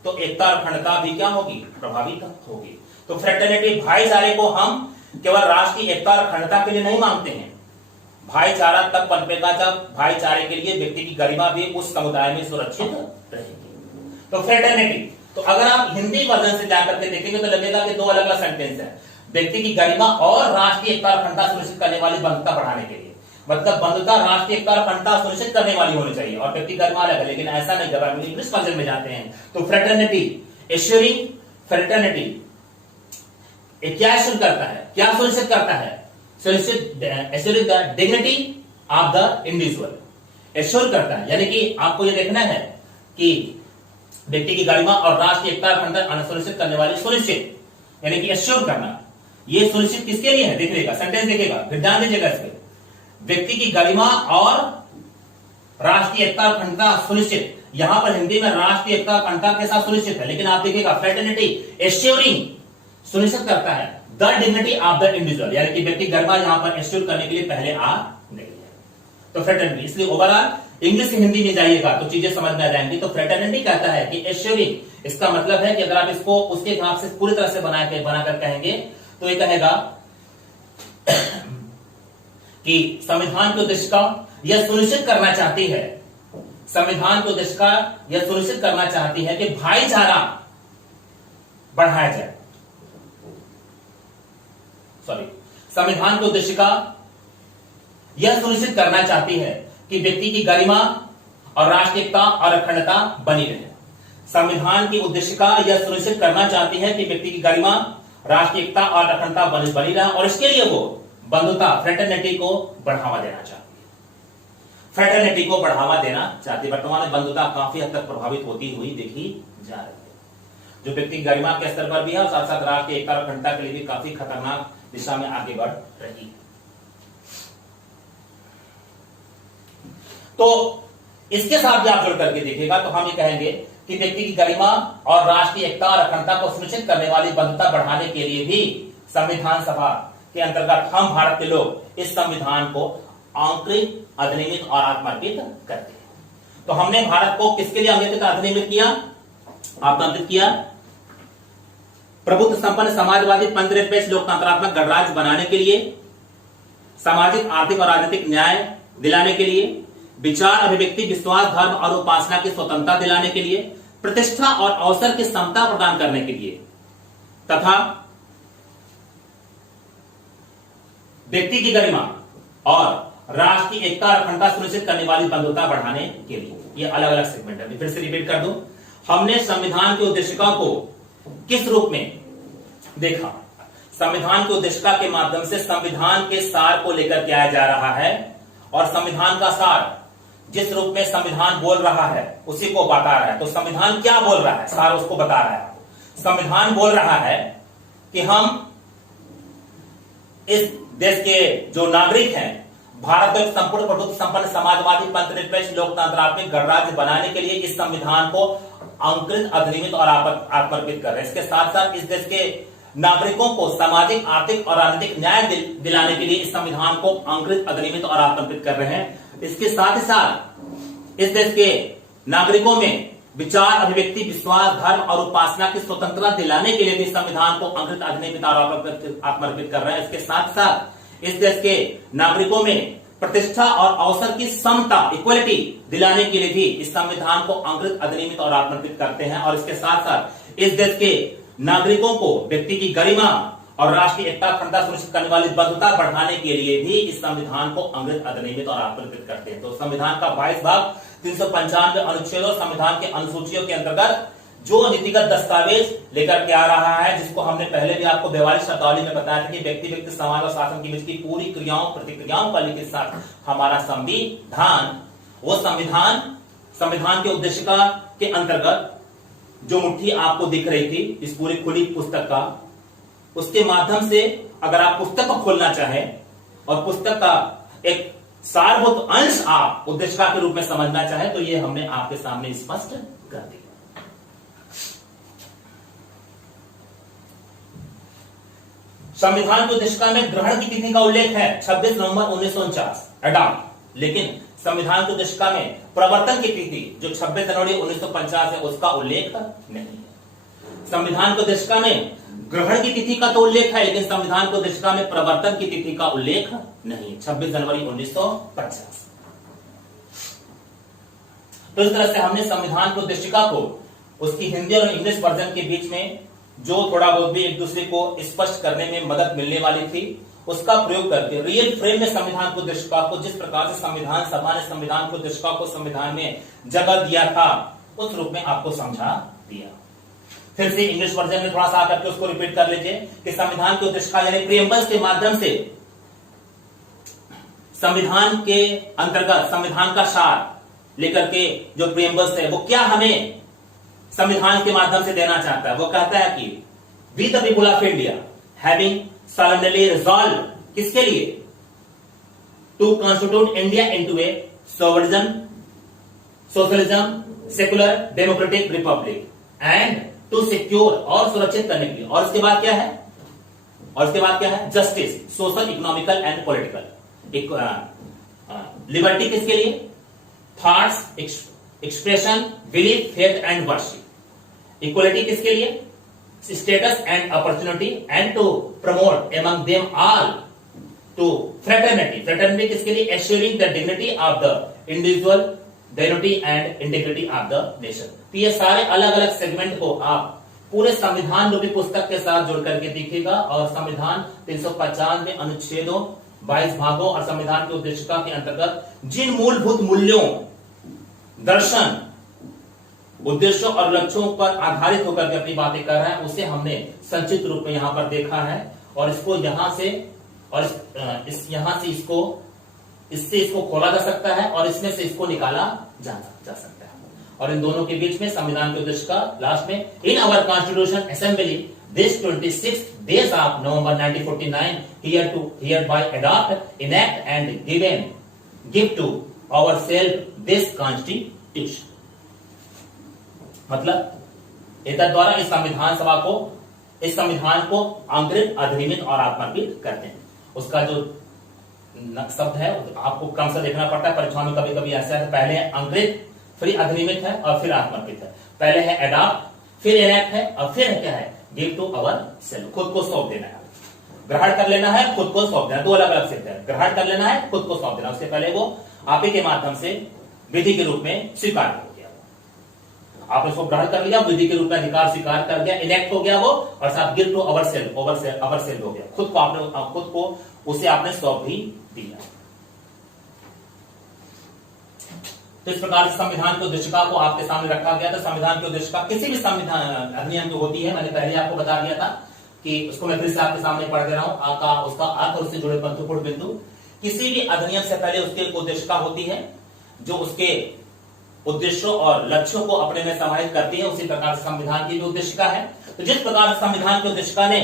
तो एकता और अखंडता भी क्या होगी, प्रभावित होगी। तो फ्रेटर्निटी भाईचारे को हम केवल राष्ट्र की एकता और अखंडता के लिए नहीं मांगते हैं। भाईचारा तब पनपेगा जब भाईचारे के लिए व्यक्ति की गरिमा भी उस समुदाय में सुरक्षित रहेगी। तो फ्रेटर्निटी, तो अगर आप हिंदी वर्जन से जाकर के देखेंगे तो लगेगा कि दो अलग अलग सेंटेंस है, व्यक्ति की गरिमा और राष्ट्रीय एकता और अखंडता सुनिश्चित करने वाली बंधुता बढ़ाने के लिए। मतलब बंधुता राष्ट्रीय एकता और अखंडता सुनिश्चित करने वाली होनी चाहिए और व्यक्ति गरिमा अलग है। लेकिन ऐसा नहीं, जब हम इंग्लिश वर्जन में जाते हैं तो फ्रेटर्निटी, एश्योरिंग फ्रेटर्निटी क्या एश्योर करता है, क्या सुनिश्चित करता है, assuring the dignity of the individual, assure करता है। यानी कि आपको यह देखना है कि व्यक्ति की गरिमा और राष्ट्रीय एकता और अखंडता सुनिश्चित करने वाली, सुनिश्चित यानी कि एश्योर करना, ये सुनिश्चित किसके लिए है, देखिएगा सेंटेंस देखिएगा, फिर ध्यान दीजिएगा इस पे। व्यक्ति की गरिमा और राष्ट्रीय एकता और अखंडता सुनिश्चित, यहां पर हिंदी में राष्ट्रीय एकता और अखंडता के साथ सुनिश्चित है, लेकिन आप देखिएगा फ्रेटर्निटी एश्योरिंग सुनिश्चित करता है the dignity of the individual, यानी कि व्यक्ति गरिमा यहां पर एश्योर करने के लिए पहले आ गई है। तो फ्रेटर्निटी, इसलिए ओवरऑल इंग्लिश से हिंदी में जाइएगा तो चीजें समझ में आ जाएंगी। तो फ्रेटर्निटी कहता है कि एश्योरिंग, इसका मतलब है कि अगर आप इसको उसके हिसाब से पूरी तरह से बनाकर कहेंगे तो ये कहेगा कि संविधान की उद्देशिका यह सुनिश्चित करना चाहती है, संविधान की उद्देशिका यह सुनिश्चित करना चाहती है कि भाईचारा बढ़ाया जाए। संविधान की उद्देशिका यह सुनिश्चित करना चाहती है कि व्यक्ति की गरिमा और राष्ट्रीय एकता और अखंडता बनी रहे। संविधान की उद्देशिका यह सुनिश्चित करना चाहती है कि व्यक्ति की गरिमा, राष्ट्रीय एकता और अखंडता बनी रहे, और इसके लिए वो बंधुता, फ्रेटर्निटी को बढ़ावा देना चाहती है। फ्रेटर्निटी को बढ़ावा देना चाहती है। वर्तमान में बंधुता काफी हद तक प्रभावित होती हुई देखी जा रही है, जो व्यक्ति की गरिमा के स्तर पर भी है और साथ साथ राष्ट्रीय एकता और अखंडता के लिए भी काफी खतरनाक दिशा में आगे बढ़ रही है। तो इसके साथ भी आप जुड़ करके देखिएगा तो हम ये कहेंगे कि व्यक्ति की गरिमा और राष्ट्रीय एकता और अखंडता को सुनिश्चित करने वाली बंधुता बढ़ाने के लिए भी संविधान सभा के अंतर्गत हम भारत के लोग इस संविधान को अंकृत, अधिनियमित और आत्मार्पित करते हैं। तो हमने भारत को किसके लिए अंकृत अधिनियमित किया, आत्मार्पित किया? प्रभुत्व संपन्न समाजवादी पंथनिरपेक्ष लोकतंत्रात्मक गणराज्य बनाने के लिए, सामाजिक आर्थिक और राजनीतिक न्याय दिलाने के लिए, विचार अभिव्यक्ति विश्वास धर्म और उपासना की स्वतंत्रता दिलाने के लिए, प्रतिष्ठा और अवसर की समता प्रदान करने के लिए तथा व्यक्ति की गरिमा और राष्ट्र की एकता और अखंडता सुनिश्चित करने वाली बंधुता बढ़ाने के लिए। ये अलग अलग सेगमेंट है। फिर से रिपीट कर दूं, हमने संविधान की उद्देशिका को किस रूप में देखा? संविधान की उद्देशिका के माध्यम से संविधान के सार को लेकर के आया जा रहा है और संविधान का सार जिस रूप में संविधान बोल रहा है उसी को बता रहा है। तो संविधान क्या बोल रहा है, सार उसको बता रहा है। संविधान बोल रहा है कि हम इस देश के जो नागरिक हैं, भारत को एक संपूर्ण प्रभुत्व संपन्न समाजवादी पंथनिरपेक्ष लोकतंत्रात्मक गणराज्य बनाने के लिए इस संविधान को अंकृत, अधिनियमित और आत्मार्पित कर रहे हैं। इसके साथ साथ इस देश के नागरिकों को सामाजिक आर्थिक और राजनीतिक न्याय दिलाने के लिए इस संविधान को अंकृत, अधिनियमित और आत्मार्पित कर रहे हैं। इसके साथ ही साथ इस देश के नागरिकों में विचार अभिव्यक्ति विश्वास धर्म और उपासना की स्वतंत्रता दिलाने के लिए भी संविधान को अंकृत, अधिनियमित और आत्मार्पित कर रहे हैं। इसके साथ साथ इस देश के नागरिकों में प्रतिष्ठा और अवसर की समता, इक्वलिटी दिलाने के लिए भी इस संविधान को अंकृत, अधिनियमित और आत्मार्पित करते हैं। और इसके साथ साथ इस देश के नागरिकों को व्यक्ति की गरिमा और राष्ट्रीय एकता अखंडता सुनिश्चित करने वाली बंधुता बढ़ाने के लिए भी इस संविधान को अंकृत, अधिनियमित और आत्मार्पित करते हैं। तो संविधान का 22 भाग 395 अनुच्छेद और संविधान के अनुसूचियों के अंतर्गत जो नीतिगत दस्तावेज लेकर के आ रहा है, जिसको हमने पहले भी आपको व्यवहारिक शब्दावली में बताया था कि व्यक्ति समाज और शासन के बीच की पूरी क्रियाओं प्रतिक्रियाओं का लिखित साथ हमारा संविधान, वो संविधान के उद्देशिका के अंतर्गत जो मुट्ठी आपको दिख रही थी इस पूरी खुली पुस्तक का, उसके माध्यम से अगर आप पुस्तक को खोलना चाहें और पुस्तक का एक सारभूत अंश आप उद्देशिका के रूप में समझना चाहें तो ये हमने आपके सामने स्पष्ट कर दिया। संविधान की उद्देशिका में ग्रहण की तिथि का उल्लेख है 26 नवंबर 1949 अडॉप्ट, लेकिन संविधान की उद्देशिका में प्रवर्तन की तिथि जो 26 जनवरी 1950 है उसका उल्लेख नहीं है। संविधान की उद्देशिका में ग्रहण की तिथि का तो उल्लेख है, लेकिन संविधान की उद्देशिका में प्रवर्तन की तिथि का उल्लेख नहीं, 26 जनवरी 1950। तो इस तरह से हमने संविधान की उद्देशिका को उसकी हिंदी और इंग्लिश वर्जन के बीच में जो थोड़ा बहुत भी एक दूसरे को स्पष्ट करने में मदद मिलने वाली थी उसका प्रयोग करके रियल फ्रेम में संविधान की उद्देशिका को, जिस प्रकार से संविधान सभा ने संविधान की उद्देशिका को संविधान में जगह दिया था उस रूप में आपको समझा दिया। फिर से इंग्लिश वर्जन में थोड़ा सा आकर के उसको रिपीट कर लीजिए कि संविधान की उद्देशिका यानी प्रीएम्बल्स के माध्यम से संविधान के अंतर्गत संविधान का सार लेकर के जो प्रीएम्बल्स है वो क्या हमें संविधान के माध्यम से देना चाहता है। वो कहता है कि we the people of India having solemnly resolved किसके लिए, to constitute India into a sovereignism, socialism, secular democratic republic and to secure और सुरक्षित करने के लिए। और इसके बाद क्या है, और इसके बाद क्या है, justice, social, economical and political, liberty किसके लिए, thoughts, expression, belief, faith and worship, equality किसके लिए, status and opportunity and to promote among them all to fraternity किसके लिए, assuring the dignity of the individual, dignity and integrity of the nation। तो ये सारे अलग अलग सेगमेंट को आप पूरे संविधान रूपी पुस्तक के साथ जोड़ करके देखिएगा और संविधान 350 में अनुच्छेदों 22 भागों और संविधान की उद्देशिका के अंतर्गत जिन मूलभूत मूल्यों, दर्शन, उद्देश्यों और लक्ष्यों पर आधारित होकर के अपनी बातें कर रहा है उसे हमने संक्षिप्त रूप में यहां पर देखा है और इसको यहां से और यहां से इसको खोला जा सकता है और इसमें से इसको निकाला जा सकता है। और इन दोनों के बीच में संविधान के उद्देश्य का लास्ट में in our constitution assembly this 26 days of November 1949 hereby adopt, enact and give to ourselves this constitution। मतलब एतद द्वारा इस संविधान को अंकृत, अधिनियमित और आत्मार्पित करते हैं। उसका जो शब्द है, आपको क्रम से देखना पड़ता है। परीक्षा में कभी कभी ऐसा है, पहले अंग्रेज, फिर अधिनियमित है और फिर आत्मर्पित है। पहले है एडॉप्ट, फिर इनैक्ट है और फिर क्या है, गिव टू अवर सेल्फ, खुद को सौंप देना है। ग्रहण कर लेना है, खुद को सौंप देना, दो अलग अलग सिद्ध है। ग्रहण कर लेना है, खुद को सौंप देना, उसके पहले वो आप ही के माध्यम से विधि के रूप में स्वीकार हो गया। आपने उसको ग्रहण कर लिया, विधि के रूप में अधिकार स्वीकार कर गया, इनैक्ट हो गया वो, और साथ give to our self, our self हो गया, खुद को उसे आपने सौंप भी दिया। तो इस प्रकार संविधान की उद्देशिका को आपके सामने रखा गया था। संविधान की उद्देशिका किसी भी संविधान अधिनियम जो होती है, मैंने पहले आपको बता दिया था कि उसको मैं फिर से आपके सामने पढ़ दे रहा हूं, उसका अर्थ और उससे जुड़े महत्वपूर्ण बिंदु। किसी भी अधिनियम से पहले उसकी उद्देशिका होती है, जो उसके उद्देश्यों और लक्ष्यों को अपने में समाहित करती है। उसी प्रकार संविधान की भी उद्देशिका है। तो जिस प्रकार संविधान की उद्देशिका ने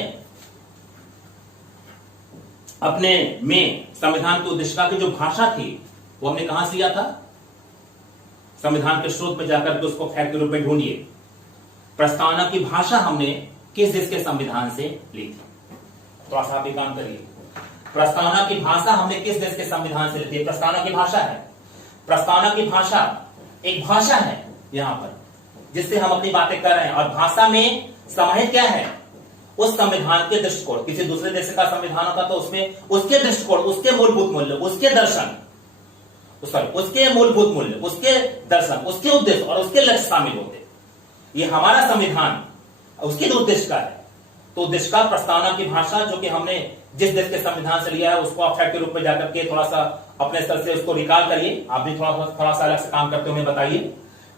अपने में संविधान की उद्देशिका की जो भाषा थी वो हमने कहां से लिया था, संविधान के स्रोत में जाकर के उसको फैक्ट के रूप में ढूंढिए। प्रस्तावना की भाषा हमने किस देश के संविधान से ली थी, तो आप भी काम करिए। प्रस्तावना की भाषा हमने किस देश के संविधान से ली थी, प्रस्तावना की भाषा है। प्रस्तावना की भाषा एक भाषा है यहां पर, जिससे हम अपनी बातें कर रहे हैं, और भाषा में समाहित क्या है, उस संविधान के दृष्टिकोण। किसी दूसरे देश का संविधान होता तो उसमें उसके दृष्टिकोण, उसके मूलभूत मूल्य, उसके दर्शन, उसके मूलभूत मूल्य, उसके दर्शन, उसके उद्देश्य और उसके लक्ष्य शामिल होते। ये हमारा संविधान उसकी उद्देशिका है। तो उद्देशिका प्रस्तावना की भाषा, जो कि हमने जिस देश के संविधान से लिया है, उसको आप फैक्ट के रूप में जाकर के थोड़ा सा अपने स्तर से उसको रिकॉल करिए। आप भी थोड़ा सा अलग से काम करते हुए बताइए।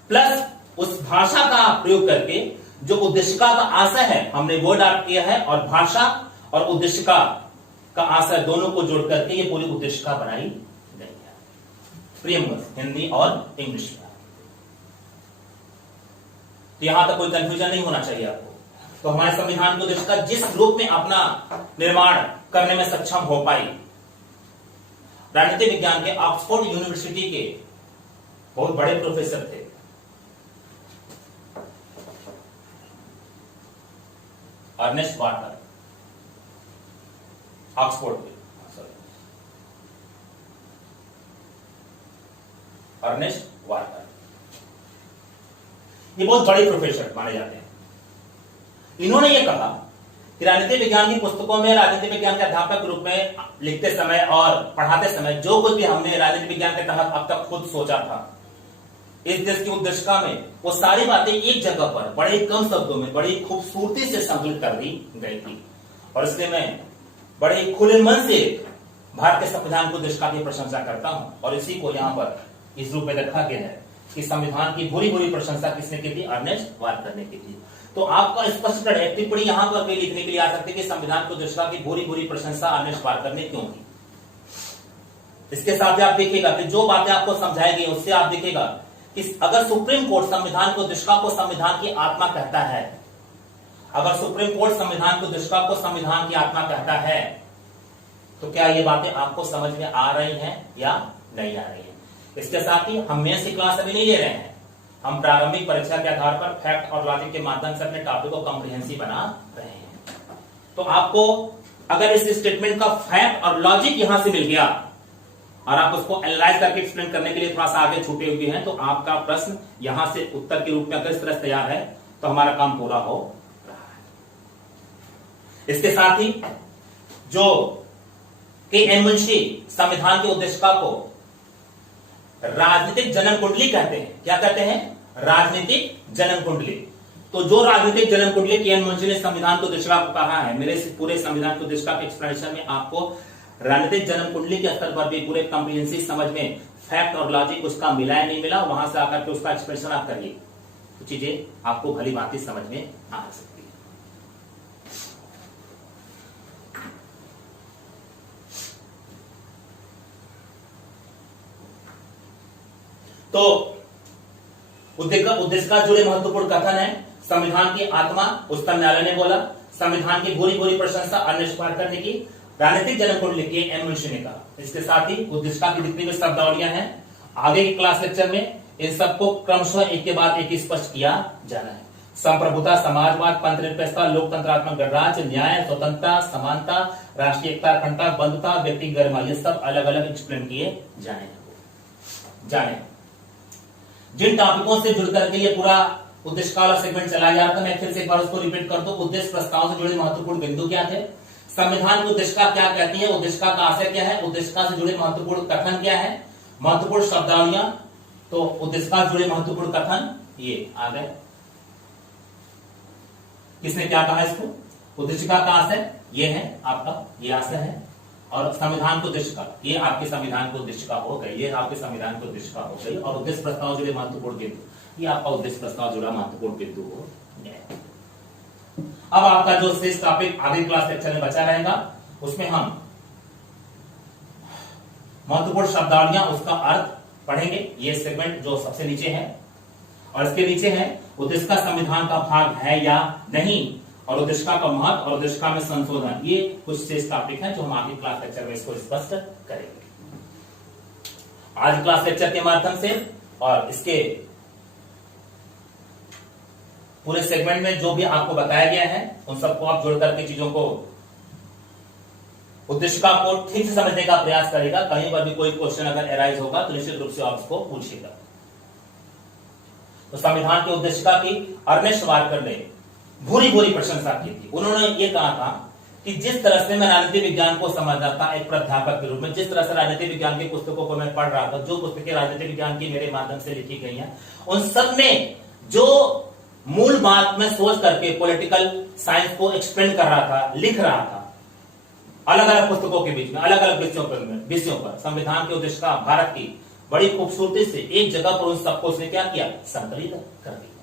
प्लस उस भाषा का प्रयोग करके जो उद्देशिका का आशय है, हमने वो डाल किया है, और भाषा और उद्देशिका का आशय दोनों को जोड़ करके ये पूरी उद्देशिका बनाई गई है। प्रियम्बल हिंदी और इंग्लिश में। तो यहां तक कोई कंफ्यूजन नहीं होना चाहिए आपको। तो हमारे संविधान की उद्देशिका जिस रूप में अपना निर्माण करने में सक्षम हो पाई, राजनीतिक विज्ञान के ऑक्सफोर्ड यूनिवर्सिटी के बहुत बड़े प्रोफेसर थे, अर्नेस्ट वाटर, ऑक्सफोर्ड के, अर्नेस्ट वाटर, ये बहुत बड़े प्रोफेसर माने जाते हैं। इन्होंने ये कहा कि राजनीतिक विज्ञान की पुस्तकों में राजनीतिक विज्ञान के अध्यापक के रूप में लिखते समय और पढ़ाते समय जो कुछ भी हमने राजनीतिक विज्ञान के तहत अब तक खुद सोचा था इस देश की उद्देशिका में, वो सारी बातें एक जगह पर बड़े कम शब्दों में बड़ी खूबसूरती से संकलित कर दी गई थी। और इसलिए मैं बड़े खुले मन से भारतीय संविधान की उद्देशिका की प्रशंसा करता हूं, और इसी को यहां पर इस रूप में रखा गया है कि संविधान की बुरी बुरी प्रशंसा किसने की थी, अर्नेस्ट वाटर ने की थी। तो आपका स्पष्ट टिप्पणी यहां पर भी लिखने के लिए आ सकती है कि संविधान की उद्देशिका की बुरी बुरी प्रशंसा अर्नेस्ट वाटर ने क्यों की। इसके साथ आप देखिएगा कि जो बातें आपको समझाई गई उससे आप देखिएगा कि अगर सुप्रीम कोर्ट संविधान की उद्देशिका को संविधान की आत्मा कहता है, अगर सुप्रीम कोर्ट संविधान की उद्देशिका को संविधान की आत्मा कहता है, तो क्या ये बातें आपको समझ में आ रही हैं या नहीं आ रही है। इसके साथ ही हम मेंस की क्लास अभी नहीं ले रहे हैं, हम प्रारंभिक परीक्षा के आधार पर फैक्ट और लॉजिक के माध्यम से अपने टॉपिक को कॉम्प्रिहेंसिव बना रहे हैं। तो आपको अगर इस स्टेटमेंट का फैक्ट और लॉजिक यहां से मिल गया और आप उसको एनालाइज करके एक्सप्लेन करने के लिए थोड़ा सा आगे छूटे हुए हैं, तो आपका प्रश्न यहां से उत्तर के रूप में अगर इस तरह तैयार है तो हमारा काम पूरा हो रहा है। इसके साथ ही जो के.एन. मुंशी संविधान की उद्देशिका को राजनीतिक जन्म कुंडली कहते हैं। क्या कहते हैं? राजनीतिक जन्म कुंडली। तो जो राजनीतिक जन्म कुंडली के.एन. मुंशी ने संविधान की उद्देशिका को कहा है, मेरे पूरे संविधान की उद्देशिका के एक्सप्लेनेशन में आपको राजनीतिक जन्म कुंडली के स्तर पर भी पूरे कॉम्प्रिहेंसिव समझ में फैक्ट और लॉजिक उसका मिला है नहीं मिला, वहां से आकर के उसका एक्सप्रेशन आप करिए तो चीजें आपको भली भांति समझ में आ सकती है। तो उद्देशिका जुड़े महत्वपूर्ण कथन है। संविधान की आत्मा उच्चतम न्यायालय ने बोला, संविधान की बुरी बुरी प्रशंसा अर्नेस्ट वाटर ने की, राजनीतिक जन्म कुंडली के.एन. मुंशी ने कहा। इसके साथ ही उद्देशिका की जितनी भी शब्दावलियां हैं आगे के क्लास लेक्चर में इन सबको क्रमशः एक के बाद एक स्पष्ट किया जाना है। संप्रभुता, समाजवाद, पंथनिरपेक्षता, लोकतंत्रात्मक गणराज्य, न्याय, स्वतंत्रता, समानता, राष्ट्रीय एकता, अखंडता, बंधुता, व्यक्ति गरिमा, ये सब अलग अलग एक्सप्लेन किए जाने। जिन टॉपिकों से जुड़ करके ये पूरा उद्देश्य का वाला सेगमेंट चला गया था, मैं फिर से एक बार उसको रिपीट कर दूं। उद्देश्य प्रस्ताव से जुड़े महत्वपूर्ण बिंदु क्या थे, संविधान की उद्देशिका क्या कहती है, उद्देशिका का आशय क्या है, उद्देशिका से जुड़े महत्वपूर्ण कथन क्या है, महत्वपूर्ण शब्दावलियां, तो उद्देशिका से जुड़े महत्वपूर्ण कथन ये आ गए। किसने क्या कहा इसको, उद्देशिका का आशय ये है आपका, ये आशय है, और संविधान की उद्देशिका ये आपके संविधान की उद्देशिका हो गई, ये आपके संविधान की उद्देशिका हो गई, और उद्देश्य प्रस्ताव जुड़े महत्वपूर्ण बिंदु ये आपका उद्देश्य प्रस्ताव जुड़ा महत्वपूर्ण बिंदु हो गया। अब आपका जो शेष टॉपिक आगे क्लास लेक्चर में बचा रहेगा, उसमें हम महत्वपूर्ण शब्दावलियां उसका अर्थ पढ़ेंगे। ये सेगमेंट जो सबसे नीचे है, और इसके नीचे है उद्देशिका संविधान का भाग है या नहीं, और उद्देशिका का महत्व और उद्देशिका में संशोधन, ये कुछ शेष टॉपिक हैं जो हम आगे क्लास लेक्चर में इसको स्पष्ट करेंगे। आज क्लास लेक्चर के माध्यम से और इसके पूरे सेगमेंट में जो भी आपको बताया गया है, उन सबको आप जोड़ करके चीजों को, उद्देशिका को ठीक से समझने का प्रयास करेगा। कहीं पर भी कोई क्वेश्चन अगर एराइज होगा तो निश्चित रूप से आप उसको पूछिएगा। तो संविधान की उद्देशिका की अर्नेस्ट वार्कर ने भूरी भूरी प्रशंसा की थी। उन्होंने ये कहा था कि जिस तरह से मैं राजनीति विज्ञान को समझता था एक प्राध्यापक के रूप में, जिस तरह से राजनीति विज्ञान की पुस्तकों को मैं पढ़ रहा था, जो पुस्तकें राजनीति विज्ञान की मेरे माध्यम से लिखी गई हैं, उन सब में जो मूल बात में सोच करके पॉलिटिकल साइंस को एक्सप्लेन कर रहा था, लिख रहा था, अलग अलग पुस्तकों के बीच में अलग अलग विषयों पर संविधान की उद्देशिका भारत की बड़ी खूबसूरती से एक जगह पर उन सबको उसने क्या किया, संकलित कर दिया।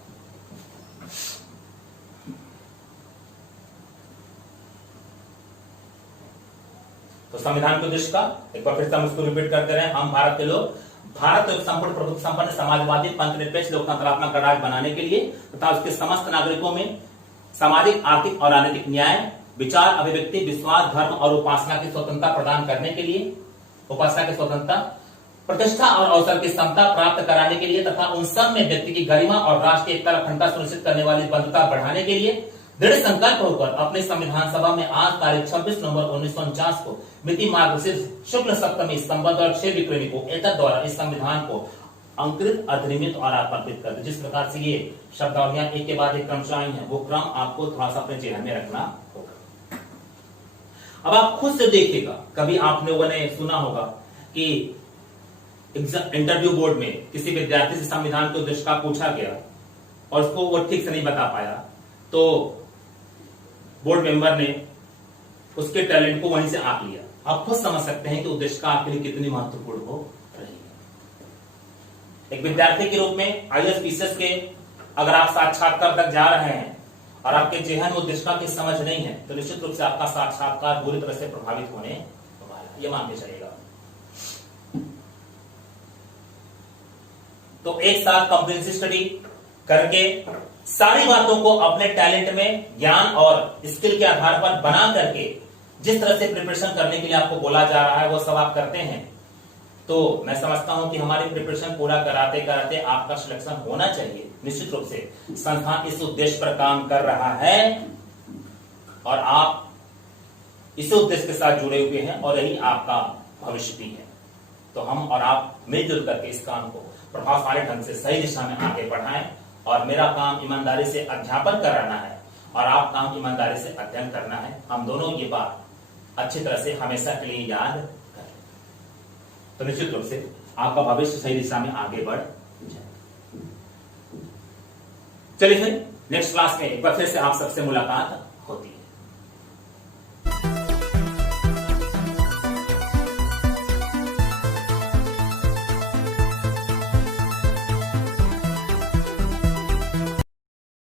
तो संविधान की उद्देशिका एक बार फिर से हम उसको रिपीट करते रहे। हम भारत के लोग भारत को एक संपूर्ण प्रभुत्व संपन्न समाजवादी पंथनिरपेक्ष लोकतंत्रात्मक गणराज्य बनाने के लिए तथा उसके समस्त नागरिकों में सामाजिक, आर्थिक और राजनीतिक न्याय, विचार, अभिव्यक्ति, विश्वास, धर्म और उपासना की स्वतंत्रता प्रदान करने के लिए, उपासना की स्वतंत्रता, प्रतिष्ठा और अवसर की समता प्राप्त कराने के लिए तथा उन सब में व्यक्ति की गरिमा और राष्ट्रीय एकता अखंडता सुनिश्चित करने वाली बंधुता बढ़ाने के लिए दृढ़ संकल्प होकर अपने संविधान सभा में आज तारीख 26 नवंबर 1949 को मिति मार्गशीर्ष शुक्ल सप्तमी संवत और 6 विक्रमी को एतद द्वारा इस संविधान को अंकुरित, अधिनियमित और अर्पित कर दे। जिस प्रकार से ये शब्दावलियां एक के बाद एक क्रमशः आई हैं, वो क्रम आपको थोड़ा सा अपने जेहन में रखना होगा। अब आप खुद से देखिएगा, कभी आप लोगों ने सुना होगा कि इंटरव्यू बोर्ड में किसी विद्यार्थी से संविधान की उद्देशिका पूछा गया और उसको वो ठीक से नहीं बता पाया, तो बोर्ड मेंबर ने उसके टैलेंट को वहीं से आंक लिया। आप खुद समझ सकते हैं कि उद्देशिका आपके लिए कितनी महत्वपूर्ण हो रही है। एक विद्यार्थी के रूप में आईएएस पीसीएस के अगर आप साक्षात्कार तक जा रहे हैं और आपके जेहन में उद्देशिका की समझ नहीं है, तो निश्चित रूप से आपका साक्षात्कार बुरी तरह से प्रभावित होने वाला है, ये मान के चलेगा। तो एक साथ कॉम्प्रिहेंसिव स्टडी करके सारी बातों को अपने टैलेंट में, ज्ञान और स्किल के आधार पर बना करके जिस तरह से प्रिपरेशन करने के लिए आपको बोला जा रहा है वो सब आप करते हैं, तो मैं समझता हूं कि हमारी प्रिपरेशन पूरा कराते कराते आपका सिलेक्शन होना चाहिए। निश्चित रूप से संस्थान इस उद्देश्य पर काम कर रहा है और आप इस उद्देश्य के साथ जुड़े हुए हैं और यही आपका भविष्य भी है। तो हम और आप मिलजुल करके इस काम को प्रभावशाली ढंग से सही दिशा में आगे बढ़ाएं, और मेरा काम ईमानदारी से अध्यापन कराना है और आप काम ईमानदारी से अध्ययन करना है। हम दोनों ये बात अच्छी तरह से हमेशा के लिए याद करें, तो निश्चित रूप से आपका भविष्य सही दिशा में आगे बढ़ जाए। चलिए फिर नेक्स्ट क्लास में एक बार फिर से आप सबसे मुलाकात